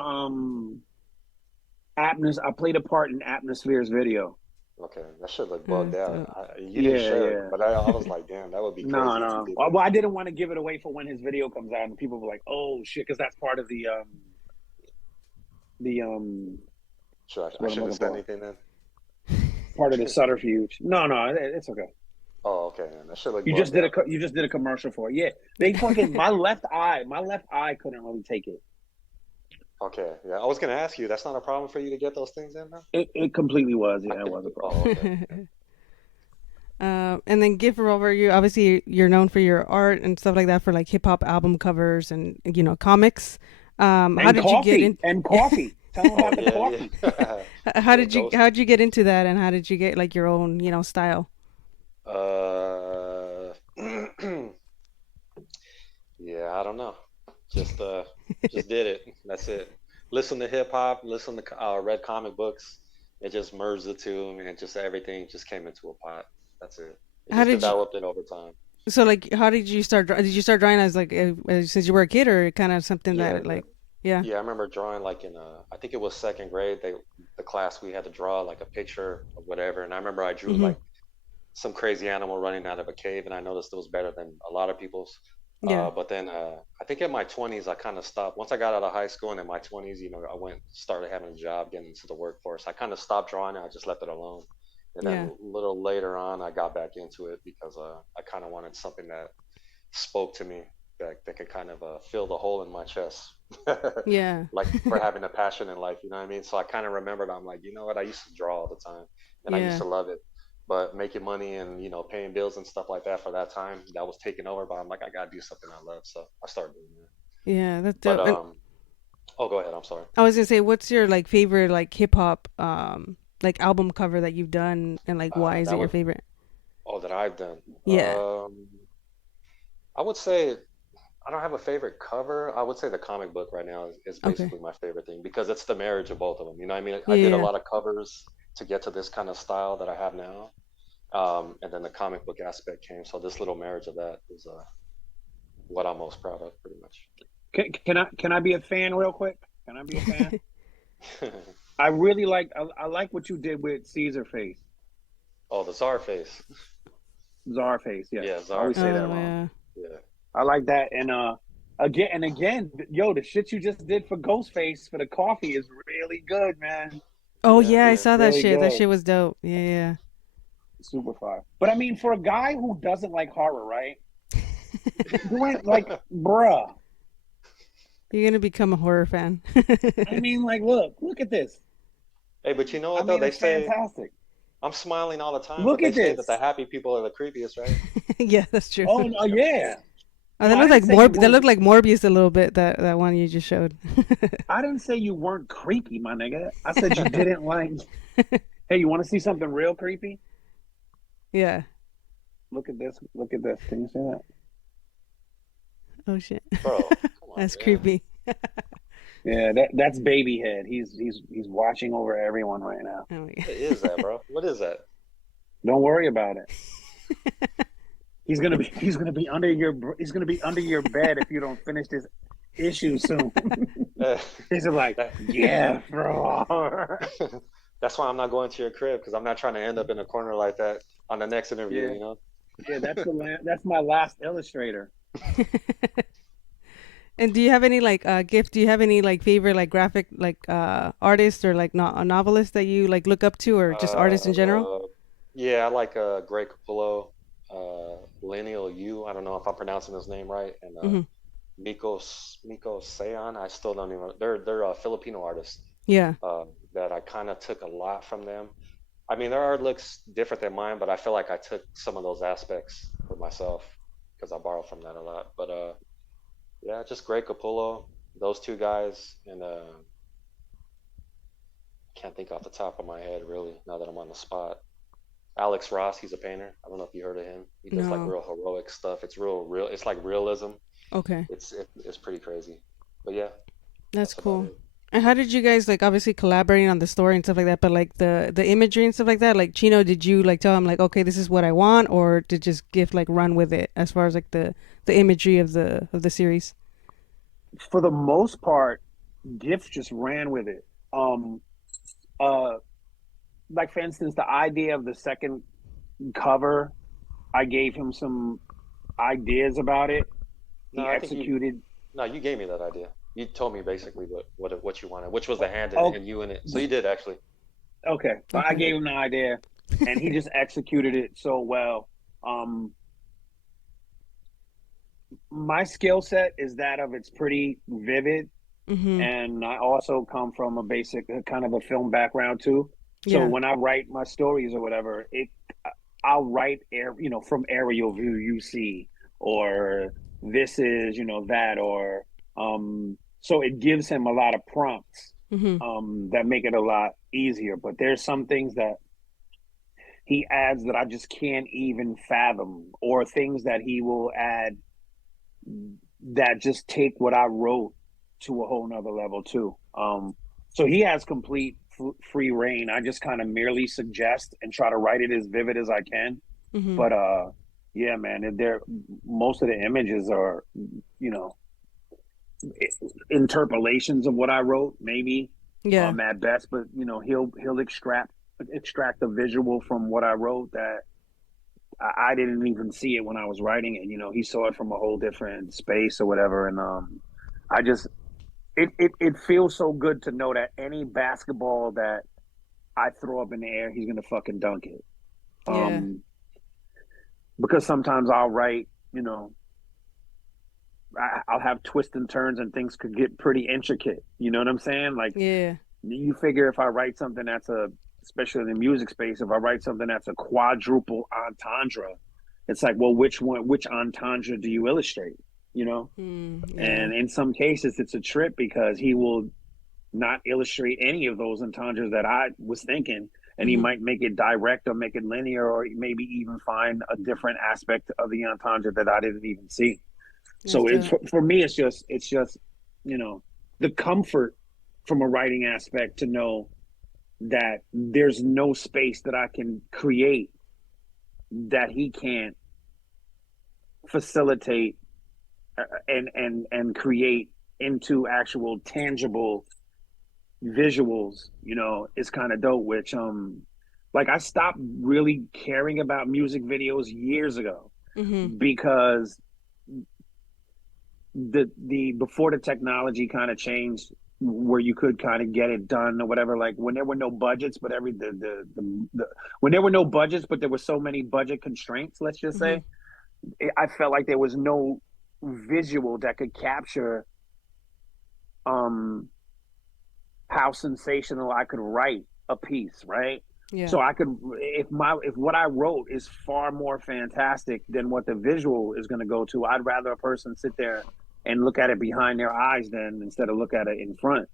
I played a part in Atmosphere's video. Okay, that should look bugged out. You didn't share it, but I was like, damn, that would be crazy. No. Well, I didn't want to give it away for when his video comes out, and people were like, "Oh shit," because that's part of the Sure, I shouldn't have said anything then. Part of the subterfuge. No, it's okay. Oh, okay. That should look. You just did a commercial for it. Yeah, they fucking my left eye couldn't really take it. Okay, yeah. I was gonna ask you. That's not a problem for you to get those things in, though. It completely was. Yeah, it was a problem. Oh, okay. And then Gift Revolver, you're known for your art and stuff like that, for like hip hop album covers and comics. How did you get in? And coffee. Tell them about the coffee. Yeah. How'd you get into that, and how did you get like your own style? Yeah, I don't know. Just did it. That's it. Listen to hip hop, listen to read comic books. It just merged the two, and just everything just came into a pot. That's it. It developed it over time. So like, how did you start? Did you start drawing as like since you were a kid, or kind of something that like? Yeah. Yeah, I remember drawing like in I think it was second grade. The class we had to draw like a picture of whatever, and I remember I drew like some crazy animal running out of a cave, and I noticed it was better than a lot of people's. Yeah. But then I think in my 20s I kind of stopped. Once I got out of high school and in my 20s, I started having a job, getting into the workforce. I kind of stopped drawing and I just left it alone. And then a little later on, I got back into it because I kind of wanted something that spoke to me, that could kind of fill the hole in my chest. Yeah. Like for having a passion in life, you know what I mean? So I kind of remembered, I'm like, you know what? I used to draw all the time and I used to love it. But making money and, you know, paying bills and stuff like that for that time, that was taken over. But I'm like, I got to do something I love. So I started doing that. Yeah, that's But, dope. oh, go ahead. I'm sorry. I was gonna say, what's your like favorite like hip hop like album cover that you've done, and like why is it your favorite? Oh, that I've done. Yeah. I would say I don't have a favorite cover. I would say the comic book right now is basically my favorite thing because it's the marriage of both of them. You know what I mean? I did a lot of covers to get to this kind of style that I have now. And then the comic book aspect came. So this little marriage of that is what I'm most proud of, pretty much. Can I be a fan real quick? Can I be a fan? I really I like what you did with Caesar face. Oh, the Czar face. Czar face, yeah. Yeah, Czar. I always say that wrong. Yeah. I like that. And again, yo, the shit you just did for Ghostface for the coffee is really good, man. Oh yeah, I saw that really shit. Good. That shit was dope. Yeah. Super fire. But I mean, for a guy who doesn't like horror, right? You went like, bruh. You're gonna become a horror fan. I mean, like, look at this. Hey, but you know what though? They say fantastic. I'm smiling all the time. Look but at they this. Say that the happy people are the creepiest, right? Yeah, that's true. Oh no, yeah. Oh, that looked like Morbius a little bit. That one you just showed. I didn't say you weren't creepy, my nigga. I said you didn't like. Hey, you want to see something real creepy? Yeah. Look at this. Look at this. Can you see that? Oh shit. Bro, come on, that's creepy. Yeah, that's baby head. He's watching over everyone right now. Oh, yeah. What is that, bro? What is that? Don't worry about it. He's gonna be under your bed if you don't finish this issue soon. He's like, yeah, bro. That's why I'm not going to your crib because I'm not trying to end up in a corner like that on the next interview. You know. Yeah, that's my last illustrator. And do you have any like Gift? Do you have any like favorite like graphic like artists or like a novelist that you like look up to, or just artists in general? Yeah, I like Greg Capullo, Lineal U. I don't know if I'm pronouncing his name right, and Miko Seon. I still don't even. They're a Filipino artist. Yeah. That I kind of took a lot from them. I mean, their art looks different than mine, but I feel like I took some of those aspects for myself because I borrowed from that a lot. But yeah, just Greg Capullo, those two guys, and can't think off the top of my head really now that I'm on the spot. Alex Ross, he's a painter. I don't know if you heard of him. He does like real heroic stuff. It's real. It's like realism. Okay. It's pretty crazy, but yeah. That's cool. And how did you guys like obviously collaborating on the story and stuff like that? But like the imagery and stuff like that. Like Chino, did you like tell him like, okay, this is what I want, or did just Gift like run with it as far as like the imagery of the series? For the most part, Gift just ran with it. Like for instance, the idea of the second cover, I gave him some ideas about it. He executed. You gave me that idea. You told me basically what you wanted, which was the hand and you in it. So you did actually. Okay, but I gave him the idea, and he just executed it so well. My skill set is that of it's pretty vivid, and I also come from a basic kind of a film background too. So when I write my stories or whatever, I'll write from aerial view you see, or this is that, or so it gives him a lot of prompts that make it a lot easier. But there's some things that he adds that I just can't even fathom, or things that he will add that just take what I wrote to a whole nother level too. So he has complete free reign. I just kind of merely suggest and try to write it as vivid as I can. But yeah, man, most of the images are, interpolations of what I wrote, maybe at best, but he'll extract the visual from what I wrote that I didn't even see it when I was writing it. He saw it from a whole different space or whatever, and it feels so good to know that any basketball that I throw up in the air, he's gonna fucking dunk it. Yeah. Because sometimes I'll write, I'll have twists and turns, and things could get pretty intricate. You know what I'm saying? Like, Yeah. you figure if I write something especially in the music space, if I write something that's a quadruple entendre, it's like, well, which entendre do you illustrate? Yeah. And in some cases, it's a trip because he will not illustrate any of those entendres that I was thinking, and he might make it direct or make it linear, or maybe even find a different aspect of the entendre that I didn't even see. So for me, it's just the comfort from a writing aspect to know that there's no space that I can create that he can't facilitate and create into actual tangible visuals, is kind of dope. Which like, I stopped really caring about music videos years ago because the before the technology kind of changed, where you could kind of get it done or whatever, like when there were no budgets, but when there were no budgets, but there were so many budget constraints, let's just say, I felt like there was no visual that could capture how sensational I could write a piece, right? Yeah. So I could, if what I wrote is far more fantastic than what the visual is going to go to, I'd rather a person sit there and look at it behind their eyes instead of look at it in front.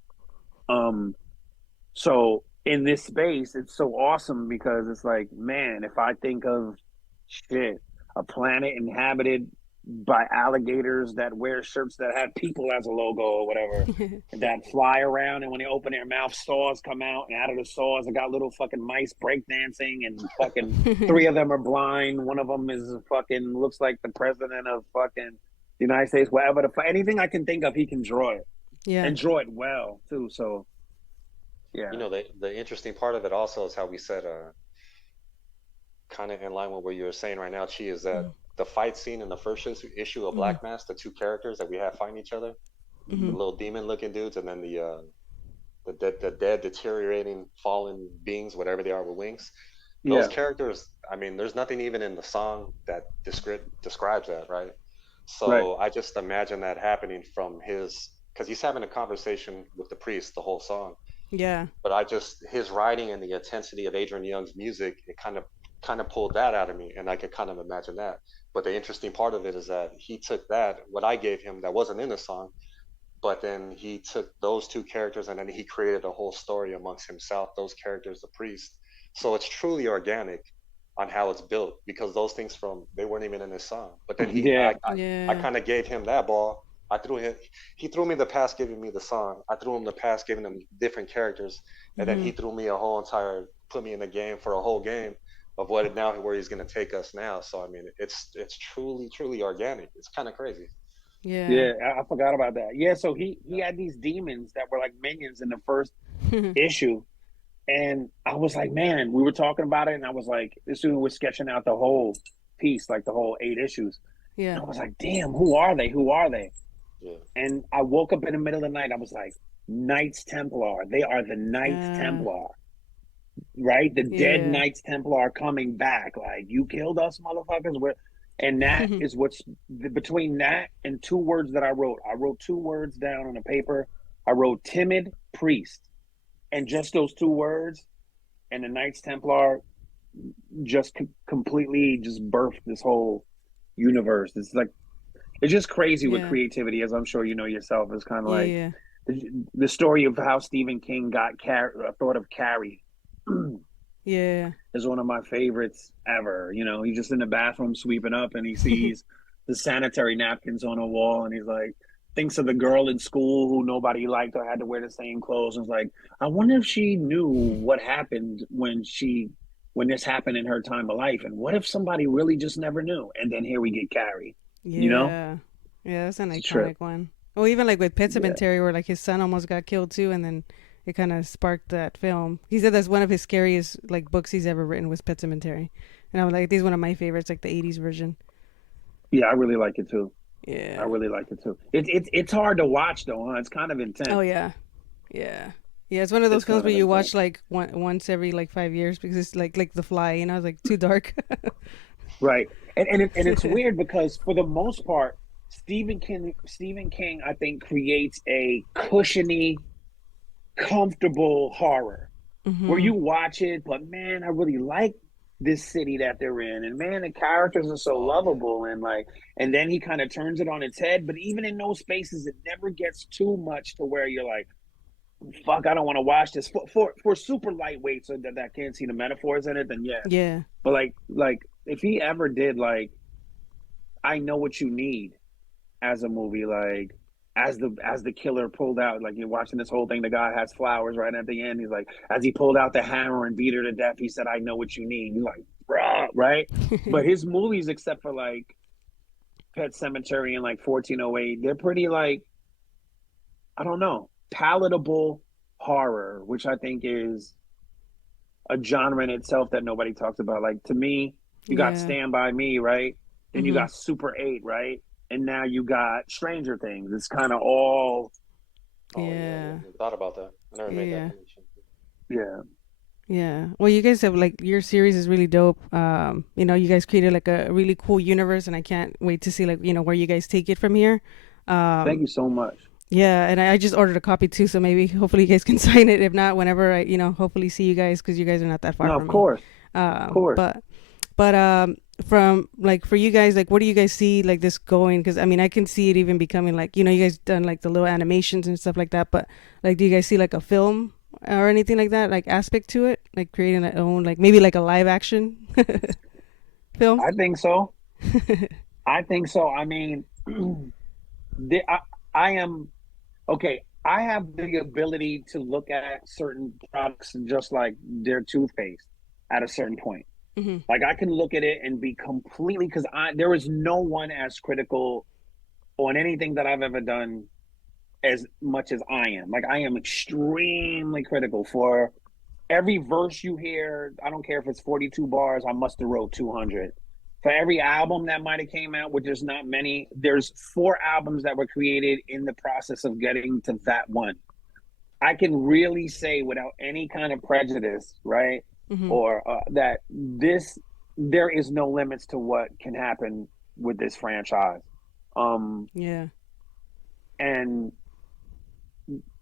So in this space, it's so awesome because it's like, man, if I think of a planet inhabited by alligators that wear shirts that have people as a logo or whatever, that fly around, and when they open their mouth, saws come out, and out of the saws, I got little fucking mice breakdancing, and fucking 3 of them are blind. One of them is fucking looks like the president of fucking the United States, whatever. Anything I can think of, he can draw it. Yeah, and draw it well too. So, yeah. The interesting part of it also is how we said, kind of in line with what you were saying right now, Chi, is that the fight scene in the first issue of Black Mass, the 2 characters that we have fighting each other, the little demon-looking dudes, and then the dead, deteriorating, fallen beings, whatever they are with wings. Those characters, I mean, there's nothing even in the song that describes that, right? So I just imagine that happening from because he's having a conversation with the priest the whole song. Yeah. But his writing and the intensity of Adrian Young's music, it kind of pulled that out of me, and I could kind of imagine that. But the interesting part of it is that he took what I gave him that wasn't in the song, but then he took those 2 characters and then he created a whole story amongst himself, those characters, the priest. So it's truly organic on how it's built, because those things they weren't even in this song. But then I kind of gave him that ball. He threw me the pass giving me the song. I threw him the pass giving him different characters, and then he threw me put me in the game for a whole game of where he's going to take us now. So I mean, it's truly organic. It's kind of crazy. Yeah, I forgot about that. Yeah, so he had these demons that were like minions in the first issue, and I was like, man, we were talking about it, and I was like, as soon as we're sketching out the whole piece, like the whole 8 issues, and I was like, damn, who are they? Yeah. And I woke up in the middle of the night. I was like, Knights Templar. They are the Knights Templar. Right? The dead Knights Templar coming back. Like, you killed us, motherfuckers. And that is what's between that and 2 words that I wrote. I wrote 2 words down on a paper. I wrote timid priest. And just those 2 words, and the Knights Templar just completely just birthed this whole universe. It's just crazy with creativity, as I'm sure you know yourself. It's kind of the story of how Stephen King got thought of Carrie. Is one of my favorites ever. He's just in the bathroom sweeping up, and he sees the sanitary napkins on a wall, and he's like, thinks of the girl in school who nobody liked or had to wear the same clothes, and was like, I wonder if she knew what happened when this happened in her time of life, and what if somebody really just never knew? And then here we get Carrie. Yeah, that's an iconic one. Oh, even like with Pet Sematary, where like his son almost got killed too, and then it kind of sparked that film. He said that's one of his scariest like books he's ever written, was Pet Sematary, and I was like, this is one of my favorites, like the 80s version. Yeah, I really like it too. Yeah, I really like it too. It's hard to watch though, huh? It's kind of intense. Oh yeah. Yeah, it's one of those It's films kind where of you watch intense. like once every like 5 years because it's like The Fly, it's like too dark. Right. And it's weird because for the most part, Stephen King, I think, creates a cushiony, comfortable horror where Mm-hmm. you watch it, but man, I really like this city that they're in, and man, the characters are so Oh yeah. lovable, and like, and then he kind of turns it on its head. But even in those spaces, it never gets too much to where you're like, "Fuck, I don't want to watch this." For super lightweights that can't see the metaphors in it, then yeah. Yeah. But like if he ever did like I Know What You Need as a movie, like as the killer pulled out, like you're watching this whole thing, the guy has flowers right at the end. He's like, as he pulled out the hammer and beat her to death, he said, "I know what you need." You're like, bruh, right? But his movies, except for like Pet Cemetery and like 1408, they're pretty like, I don't know, palatable horror, which I think is a genre in itself that nobody talks about. Like to me, you got Yeah. Stand By Me, right? Then you Mm-hmm. got Super 8, right? And now you got Stranger Things. It's kind of all, Oh yeah, yeah. Yeah. I thought about that. I never made that Yeah. connection. yeah. Yeah. Well, you guys have like your series is really dope. You guys created like a really cool universe, and I can't wait to see like where you guys take it from here. Thank Um, you so much. yeah, and I just ordered a copy too, so maybe hopefully you guys can sign it. If not, whenever I hopefully see you guys because you guys are not that far No, from of me. course, of course. But from like for you guys, like what do you guys see like this going? Because I mean, I can see it even becoming like you guys done like the little animations and stuff like that. But like, do you guys see like a film or anything like that, like aspect to it, like creating their own, like maybe like a live action film? I think so. I think so. I mean, I am okay. I have the ability to look at certain products just like their toothpaste at a certain point. Hmm. Like I can look at it and be completely because I there is no one as critical on anything that I've ever done as much as I am. Like I am extremely critical for every verse you hear. I don't care if it's 42 bars. I must have wrote 200. For every album that might have came out, which there's not many, there's 4 albums that were created in the process of getting to that one. I can really say without any kind of prejudice, right? Hmm. Or that there is no limits to what can happen with this franchise. Um, Yeah. and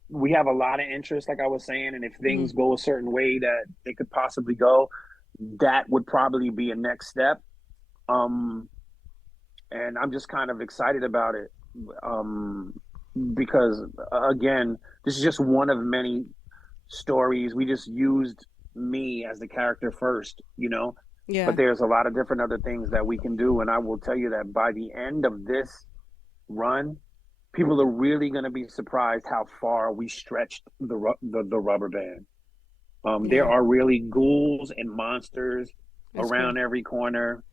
we have a lot of interest, like I was saying, and if Hmm. things go a certain way that they could possibly go, that would probably be a next step. Um, and I'm just kind of excited about it um, because, again, this is just one of many stories. We just used me as the character first, but Yeah. there's a lot of different other things that we can do. And I will tell you that by the end of this run, people are really going to be surprised how far we stretched the rubber band. There Yeah. are really ghouls and monsters That's cool. around every corner.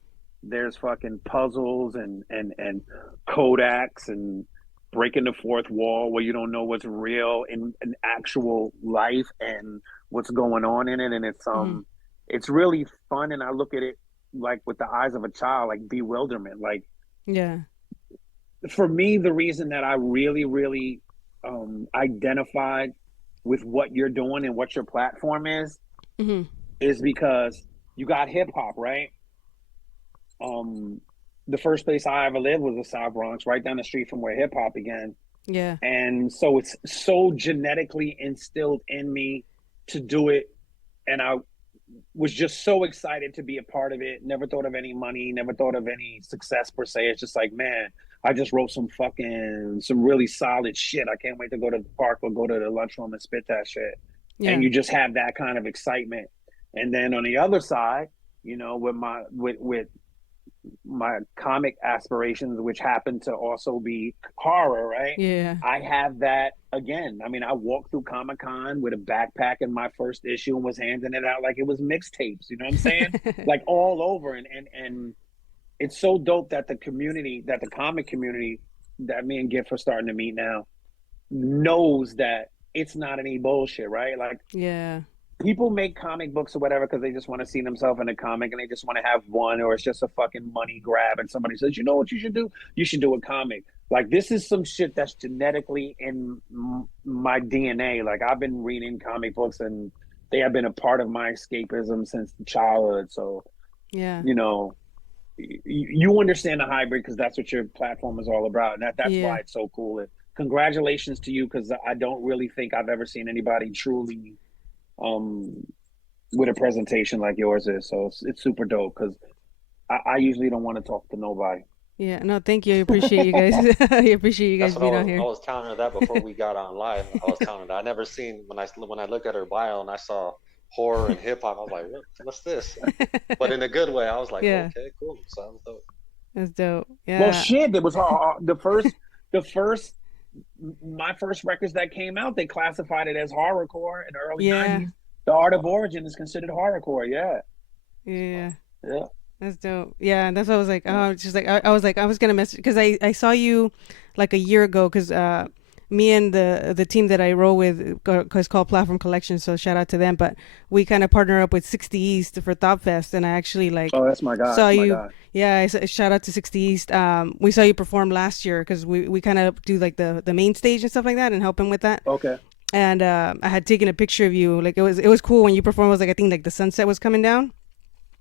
There's fucking puzzles and Kodaks and breaking the fourth wall where you don't know what's real in actual life and what's going on in it. And Hmm. it's really fun. And I look at it like with the eyes of a child, like bewilderment. Like Yeah. for me, the reason that I really, really identified with what you're doing and what your platform Hmm. is because you got hip hop, right? Um, the first place I ever lived was the South Bronx, right down the street from where hip hop began. Yeah. And so it's so genetically instilled in me to do it. And I was just so excited to be a part of it. Never thought of any money, never thought of any success per se. It's just like, man, I just wrote some really solid shit. I can't wait to go to the park or go to the lunchroom and spit that shit. And Yeah. you just have that kind of excitement. And then on the other side, with my comic aspirations, which happen to also be horror, right? Yeah. I have that again. I mean, I walked through Comic Con with a backpack in my first issue and was handing it out like it was mixtapes. You know what I'm saying? Like all over, and it's so dope that the comic community that me and Gift are starting to meet now, knows that it's not any bullshit, right? Like Yeah. people make comic books or whatever because they just want to see themselves in a comic and they just want to have one, or it's just a fucking money grab. And somebody says, you know what you should do? You should do a comic. Like, this is some shit that's genetically in my DNA. Like, I've been reading comic books, and they have been a part of my escapism since childhood. So, yeah, you know, you understand the hybrid because that's what your platform is all about, and that's why it's so cool. And congratulations to you, because I don't really think I've ever seen anybody truly with a presentation like yours is. So it's super dope, because I usually don't want to talk to nobody. Yeah, no, thank you. I appreciate you guys. I appreciate you guys That's what being on here. I was telling her that before we got on live. I was telling her that I never seen when I looked at her bio and I saw horror and hip hop. I was like, what's this? But in a good way. I was like, okay, cool. Sounds dope. That's dope. Yeah. Well, shit, it was my first records that came out, they classified it as horrorcore in the early 90s. The Art of Origin is considered horrorcore. Yeah. Yeah. Yeah. That's dope. Yeah, that's what I was like. Oh, just like I was like, I was gonna message because I saw you like a year ago, because me and the team that I roll with is called Platform Collection, so shout out to them. But we kind of partner up with 60 East for Thought Fest, and I actually like that's my guy. saw you. God. Yeah, shout out to 60 East. We saw you perform last year because we kind of do like the main stage and stuff like that and help him with that. Okay. And I had taken a picture of you. Like it was cool when you performed. It was like, I think like the sunset was coming down.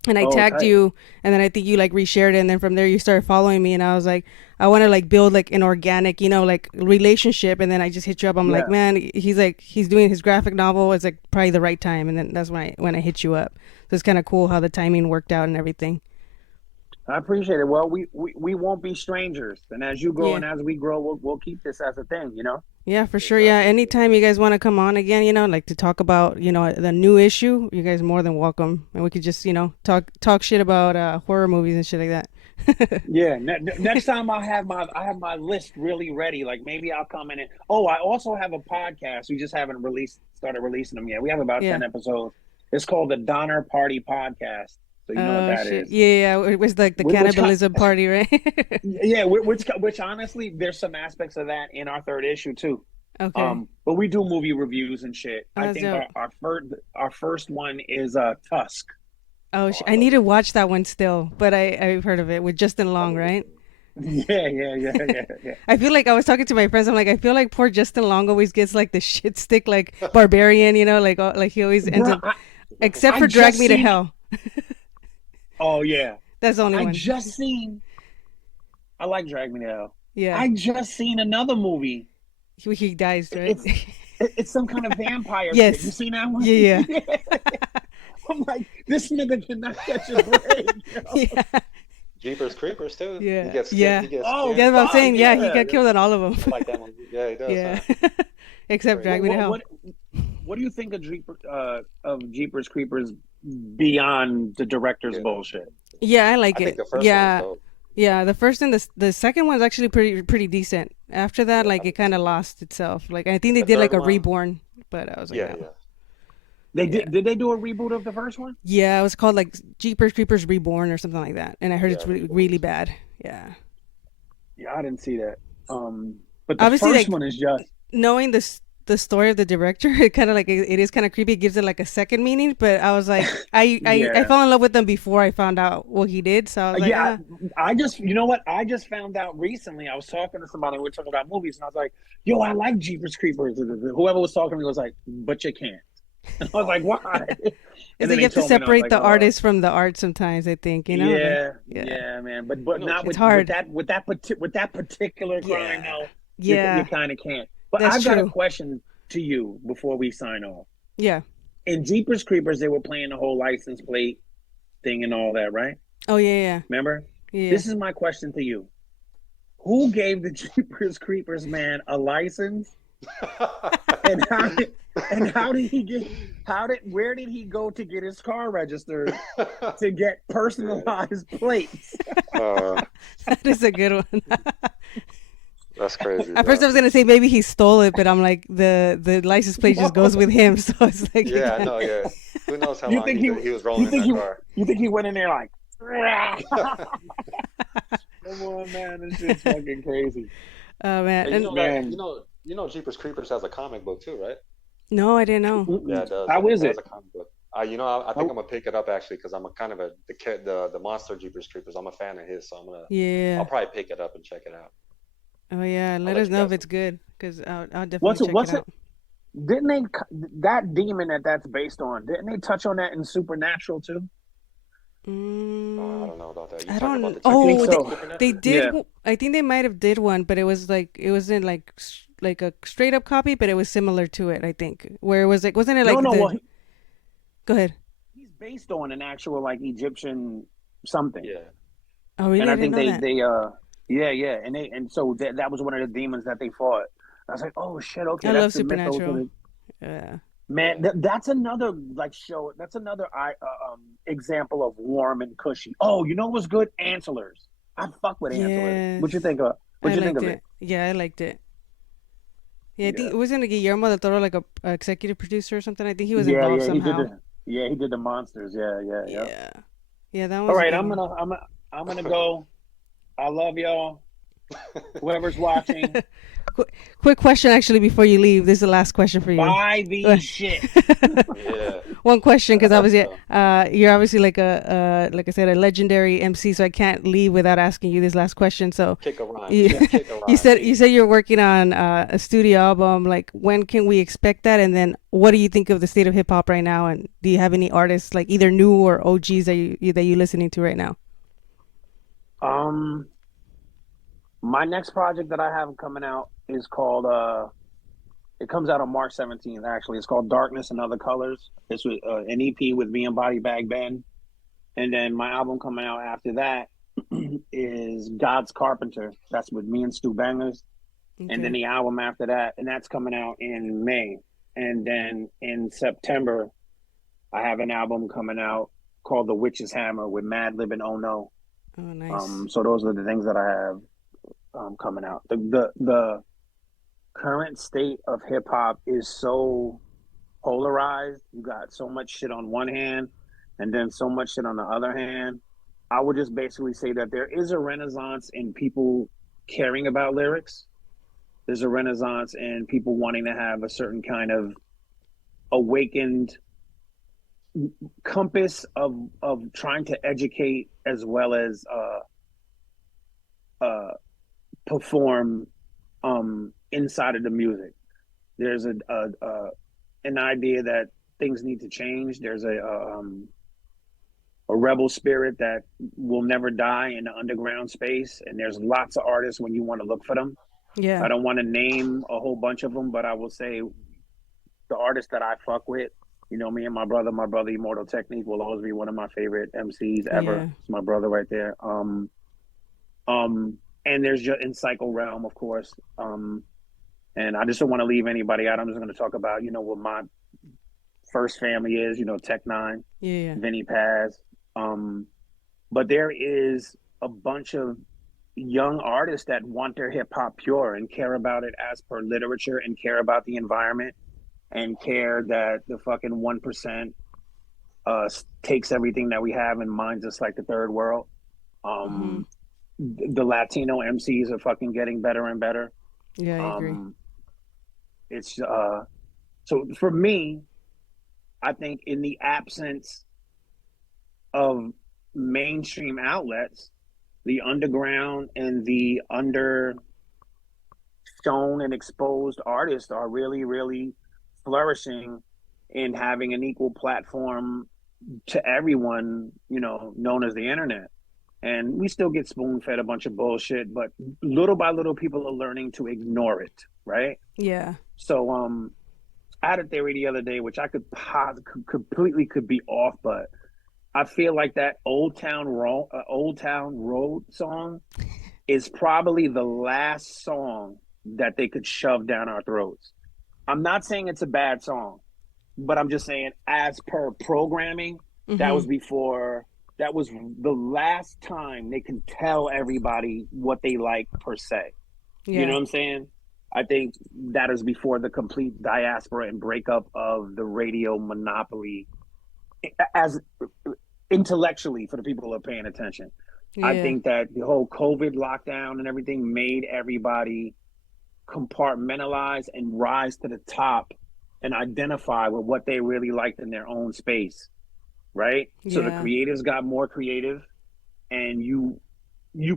And I tagged you, and then I think you like reshared it, and then from there you started following me, and I was like, I want to like build like an organic, like relationship, and then I just hit you up. I'm like, man, he's doing his graphic novel. It's like probably the right time, and then that's when I hit you up. So it's kind of cool how the timing worked out and everything. I appreciate it. Well, we won't be strangers, and as you grow and as we grow, we'll keep this as a thing, Yeah, for sure. Yeah, anytime you guys want to come on again, like to talk about, the new issue, you guys are more than welcome, and we could just, talk shit about horror movies and shit like that. Yeah, next time I have my list really ready. Like maybe I'll come in and I also have a podcast. We just haven't started releasing them yet. We have about 10 episodes. It's called the Donner Party Podcast. So you know what that is. Yeah, it was like the cannibalism party, right? Yeah, which honestly, there's some aspects of that in our third issue too. Okay. But we do movie reviews and shit. I think our first one is Tusk. Oh, I need to watch that one still, but I've heard of it with Justin Long, right? Yeah. I feel like I was talking to my friends. I'm like, I feel like poor Justin Long always gets like the shit stick, like Barbarian, like he always ends up, except for Drag Me to Hell. Oh yeah, that's the only one. I like Drag Me to Hell. Yeah, I just seen another movie. He dies, right? It's some kind of vampire. Yes, shit. You seen that one? Yeah. I'm like, this nigga cannot catch a break. Yeah. Jeepers Creepers too. Yeah. He gets that's what I'm saying. prosthe he got killed in all of them. Like that one. Yeah, he does. Yeah. Huh? Except Drag Me to Hell. What do you think of Jeepers Creepers beyond the director's bullshit? Yeah, I like it. Think the first one, yeah, the first and the second one's actually pretty decent. After that, like it kind of lost itself. Like I think they did like a reborn, but I was like, yeah. Did they do a reboot of the first one? Yeah, it was called like Jeepers Creepers Reborn or something like that, and I heard it's really bad. Yeah. Yeah, I didn't see that. But the obviously, first one is just knowing the story of the director. It kind of like it is kind of creepy. It gives it like a second meaning. But I was like, I fell in love with him before I found out what he did. So I was like, I just, you know what? I just found out recently. I was talking to somebody. We were talking about movies, and I was like, yo, I like Jeepers Creepers. Whoever was talking to me was like, but you can't. And I was like, why? And you have to separate the artist from the art sometimes. I think Yeah, man. But not with that particular crime. No, you kind of can't. But I've got a question to you before we sign off. Yeah. In Jeepers Creepers, they were playing the whole license plate thing and all that, right? Oh yeah. Remember? Yeah. This is my question to you: who gave the Jeepers Creepers man a license? And how did he get? Where did he go to get his car registered to get personalized plates? That is a good one. That's crazy. At first, I was gonna say maybe he stole it, but I'm like the license plate just goes with him, so it's like Who knows how long he was rolling in that car? You think he went in there like? Come on, man, this shit's fucking crazy. Oh man, you know, Jeepers Creepers has a comic book too, right? No, I didn't know. Yeah, it does. How is it? It has a comic book. I think I'm gonna pick it up actually because I'm a kind of the monster Jeepers Creepers. I'm a fan of his, so I'll probably pick it up and check it out. Oh yeah, let us know if it's good, because I'll definitely check What's it it? out. Didn't they that demon that's based on? Didn't they touch on that in Supernatural too? I Mm, don't know about that. You I talking about don't. the I think Oh, technical they so. they Supernatural? did. Yeah. I think they might have did one, but it was like it wasn't like like a straight up copy, but it was similar to it. I think where it was like, wasn't it No, like no. the? Well, Go ahead. he's based on an actual like Egyptian something, Yeah. Oh and really? I I didn't think know that. yeah, yeah, and so that was one of the demons that they fought. I was like, oh shit, okay, I that's love the mythos of Supernatural. the Yeah. man. Yeah. That's another like show. That's another example of warm and cushy. Oh, you know what's good? Antlers. I fuck with Antlers. What you Yes, think of? What I you think liked of it? it. Yeah, I liked it. Yeah, I think Yeah. it wasn't Guillermo del Toro like a executive producer or something. I think he was Yeah, involved yeah, somehow. he did the monsters. Yeah, yeah, yeah. Yeah. Yeah, that All was a right, good one. I'm gonna go. I love y'all. Whoever's watching, Quick question, actually, before you leave. This is the last question for you. buy these shits. Yeah. One question, because That's good obviously, stuff. you're obviously like like I said, a legendary MC, so I can't leave without asking you this last question. So, Kick a rhyme. you, Kick a you rhyme, said G. you're working on a studio album. Like, when can we expect that? And then, what do you think of the state of hip hop right now? And do you have any artists like either new or OGs that you listening to right now? Um, my next project that I have coming out is called it comes out on March 17th. Actually, it's called Darkness and Other Colors. It's with, an EP with me and Body Bag Ben, and then my album coming out after that is God's Carpenter. That's with me and Stu Bangers. And then Okay. the album after that, and that's coming out in May. And then in September, I have an album coming out called The Witch's Hammer with Madlib and Oh No. Oh, nice. So those are the things that I have coming out. The current state of hip hop is so polarized. You got so much shit on one hand, and then so much shit on the other hand. I would just basically say that there is a renaissance in people caring about lyrics. There's a renaissance in people wanting to have a certain kind of awakened compass of trying to educate as well as uh, perform inside of the music. There's an idea that things need to change. There's a rebel spirit that will never die in the underground space, and there's lots of artists when you want to look for them. Yeah. I don't want to name a whole bunch of them, but I will say the artists that I fuck with, you know, me and my brother Immortal Technique will always be one of my favorite MCs ever. Yeah. It's my brother right there. And there's just in Psycho Realm, of course. And I just don't want to leave anybody out. I'm just going to talk about, you know, what my first family is, you know, Tech Nine, Yeah. Yeah. Vinny Paz. But there is a bunch of young artists that want their hip hop pure and care about it as per literature and care about the environment and care that the fucking 1% takes everything that we have and minds us like the third world. Mm-hmm. The Latino MCs are fucking getting better and better. Yeah, I agree. It's so for me, I think in the absence of mainstream outlets, the underground and the undershown and exposed artists are really, really flourishing in having an equal platform to everyone, you know, known as the internet. And we still get spoon fed a bunch of bullshit, but little by little, people are learning to ignore it, right? Yeah. So, I had a theory the other day, which I completely could be off, but I feel like that Old Town Road song is probably the last song that they could shove down our throats. I'm not saying it's a bad song, but I'm just saying, as per programming, that was before. That was the last time they can tell everybody what they like per se. Yeah. You know what I'm saying? I think that is before the complete diaspora and breakup of the radio monopoly, as intellectually for the people who are paying attention. Yeah. I think that the whole COVID lockdown and everything made everybody compartmentalize and rise to the top and identify with what they really liked in their own space, right? So the creatives got more creative, and you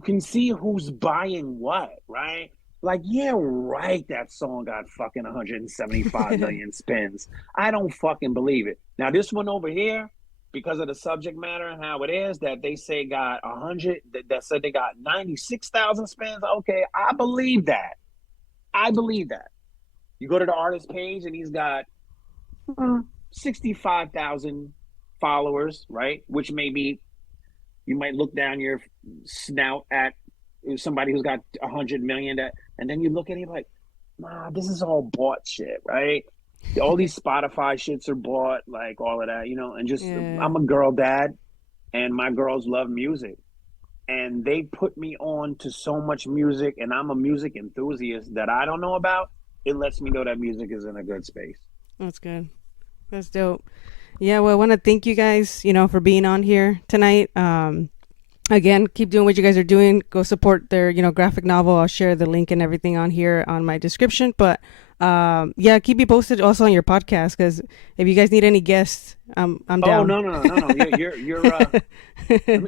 can see who's buying what, right? Like, yeah, right. That song got fucking 175 million spins. I don't fucking believe it. Now, this one over here, because of the subject matter and how it is, that they say got 100, that said they got 96,000 spins. Okay, I believe that. I believe that. You go to the artist page and he's got 65,000 followers, right? Which may be, you might look down your snout at somebody who's got 100 million, and then you look at it like, nah, this is all bought shit, right? All these Spotify shits are bought, like all of that, and just, I'm a girl dad and my girls love music and they put me on to so much music, and I'm a music enthusiast that I don't know about. It lets me know that music is in a good space. That's good. That's dope. Yeah, well, I want to thank you guys, for being on here tonight. Again, keep doing what you guys are doing. Go support their, graphic novel. I'll share the link and everything on here on my description. But yeah, keep me posted also on your podcast, because if you guys need any guests, I'm down. Oh no. You're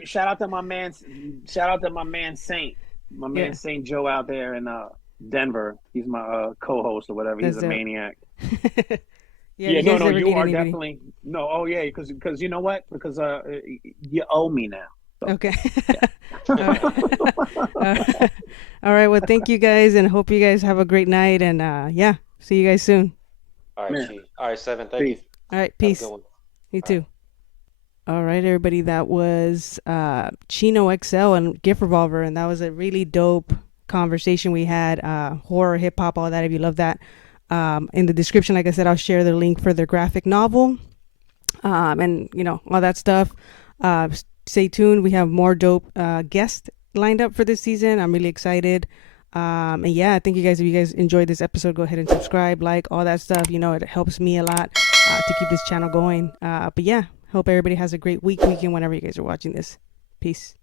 shout out to my man Saint. My man Saint Joe out there in Denver. He's my co-host or whatever. He's a maniac. No, you are definitely no. Oh yeah, because you know what? Because you owe me now. So, okay. All right. Well, thank you guys, and hope you guys have a great night. And see you guys soon. All right, all right, Seven. Thank you. All right, peace. You too. All right, everybody. That was Chino XL and Gift Revolver, and that was a really dope conversation we had. Horror, hip hop, all that. If you love that, in the description, like I said, I'll share the link for their graphic novel, and all that stuff. Stay tuned. We have more dope guests lined up for this season. I'm really excited. And yeah, thank you guys. If you guys enjoyed this episode, go ahead and subscribe, like, all that stuff. It helps me a lot to keep this channel going. But yeah, hope everybody has a great weekend whenever you guys are watching this. Peace.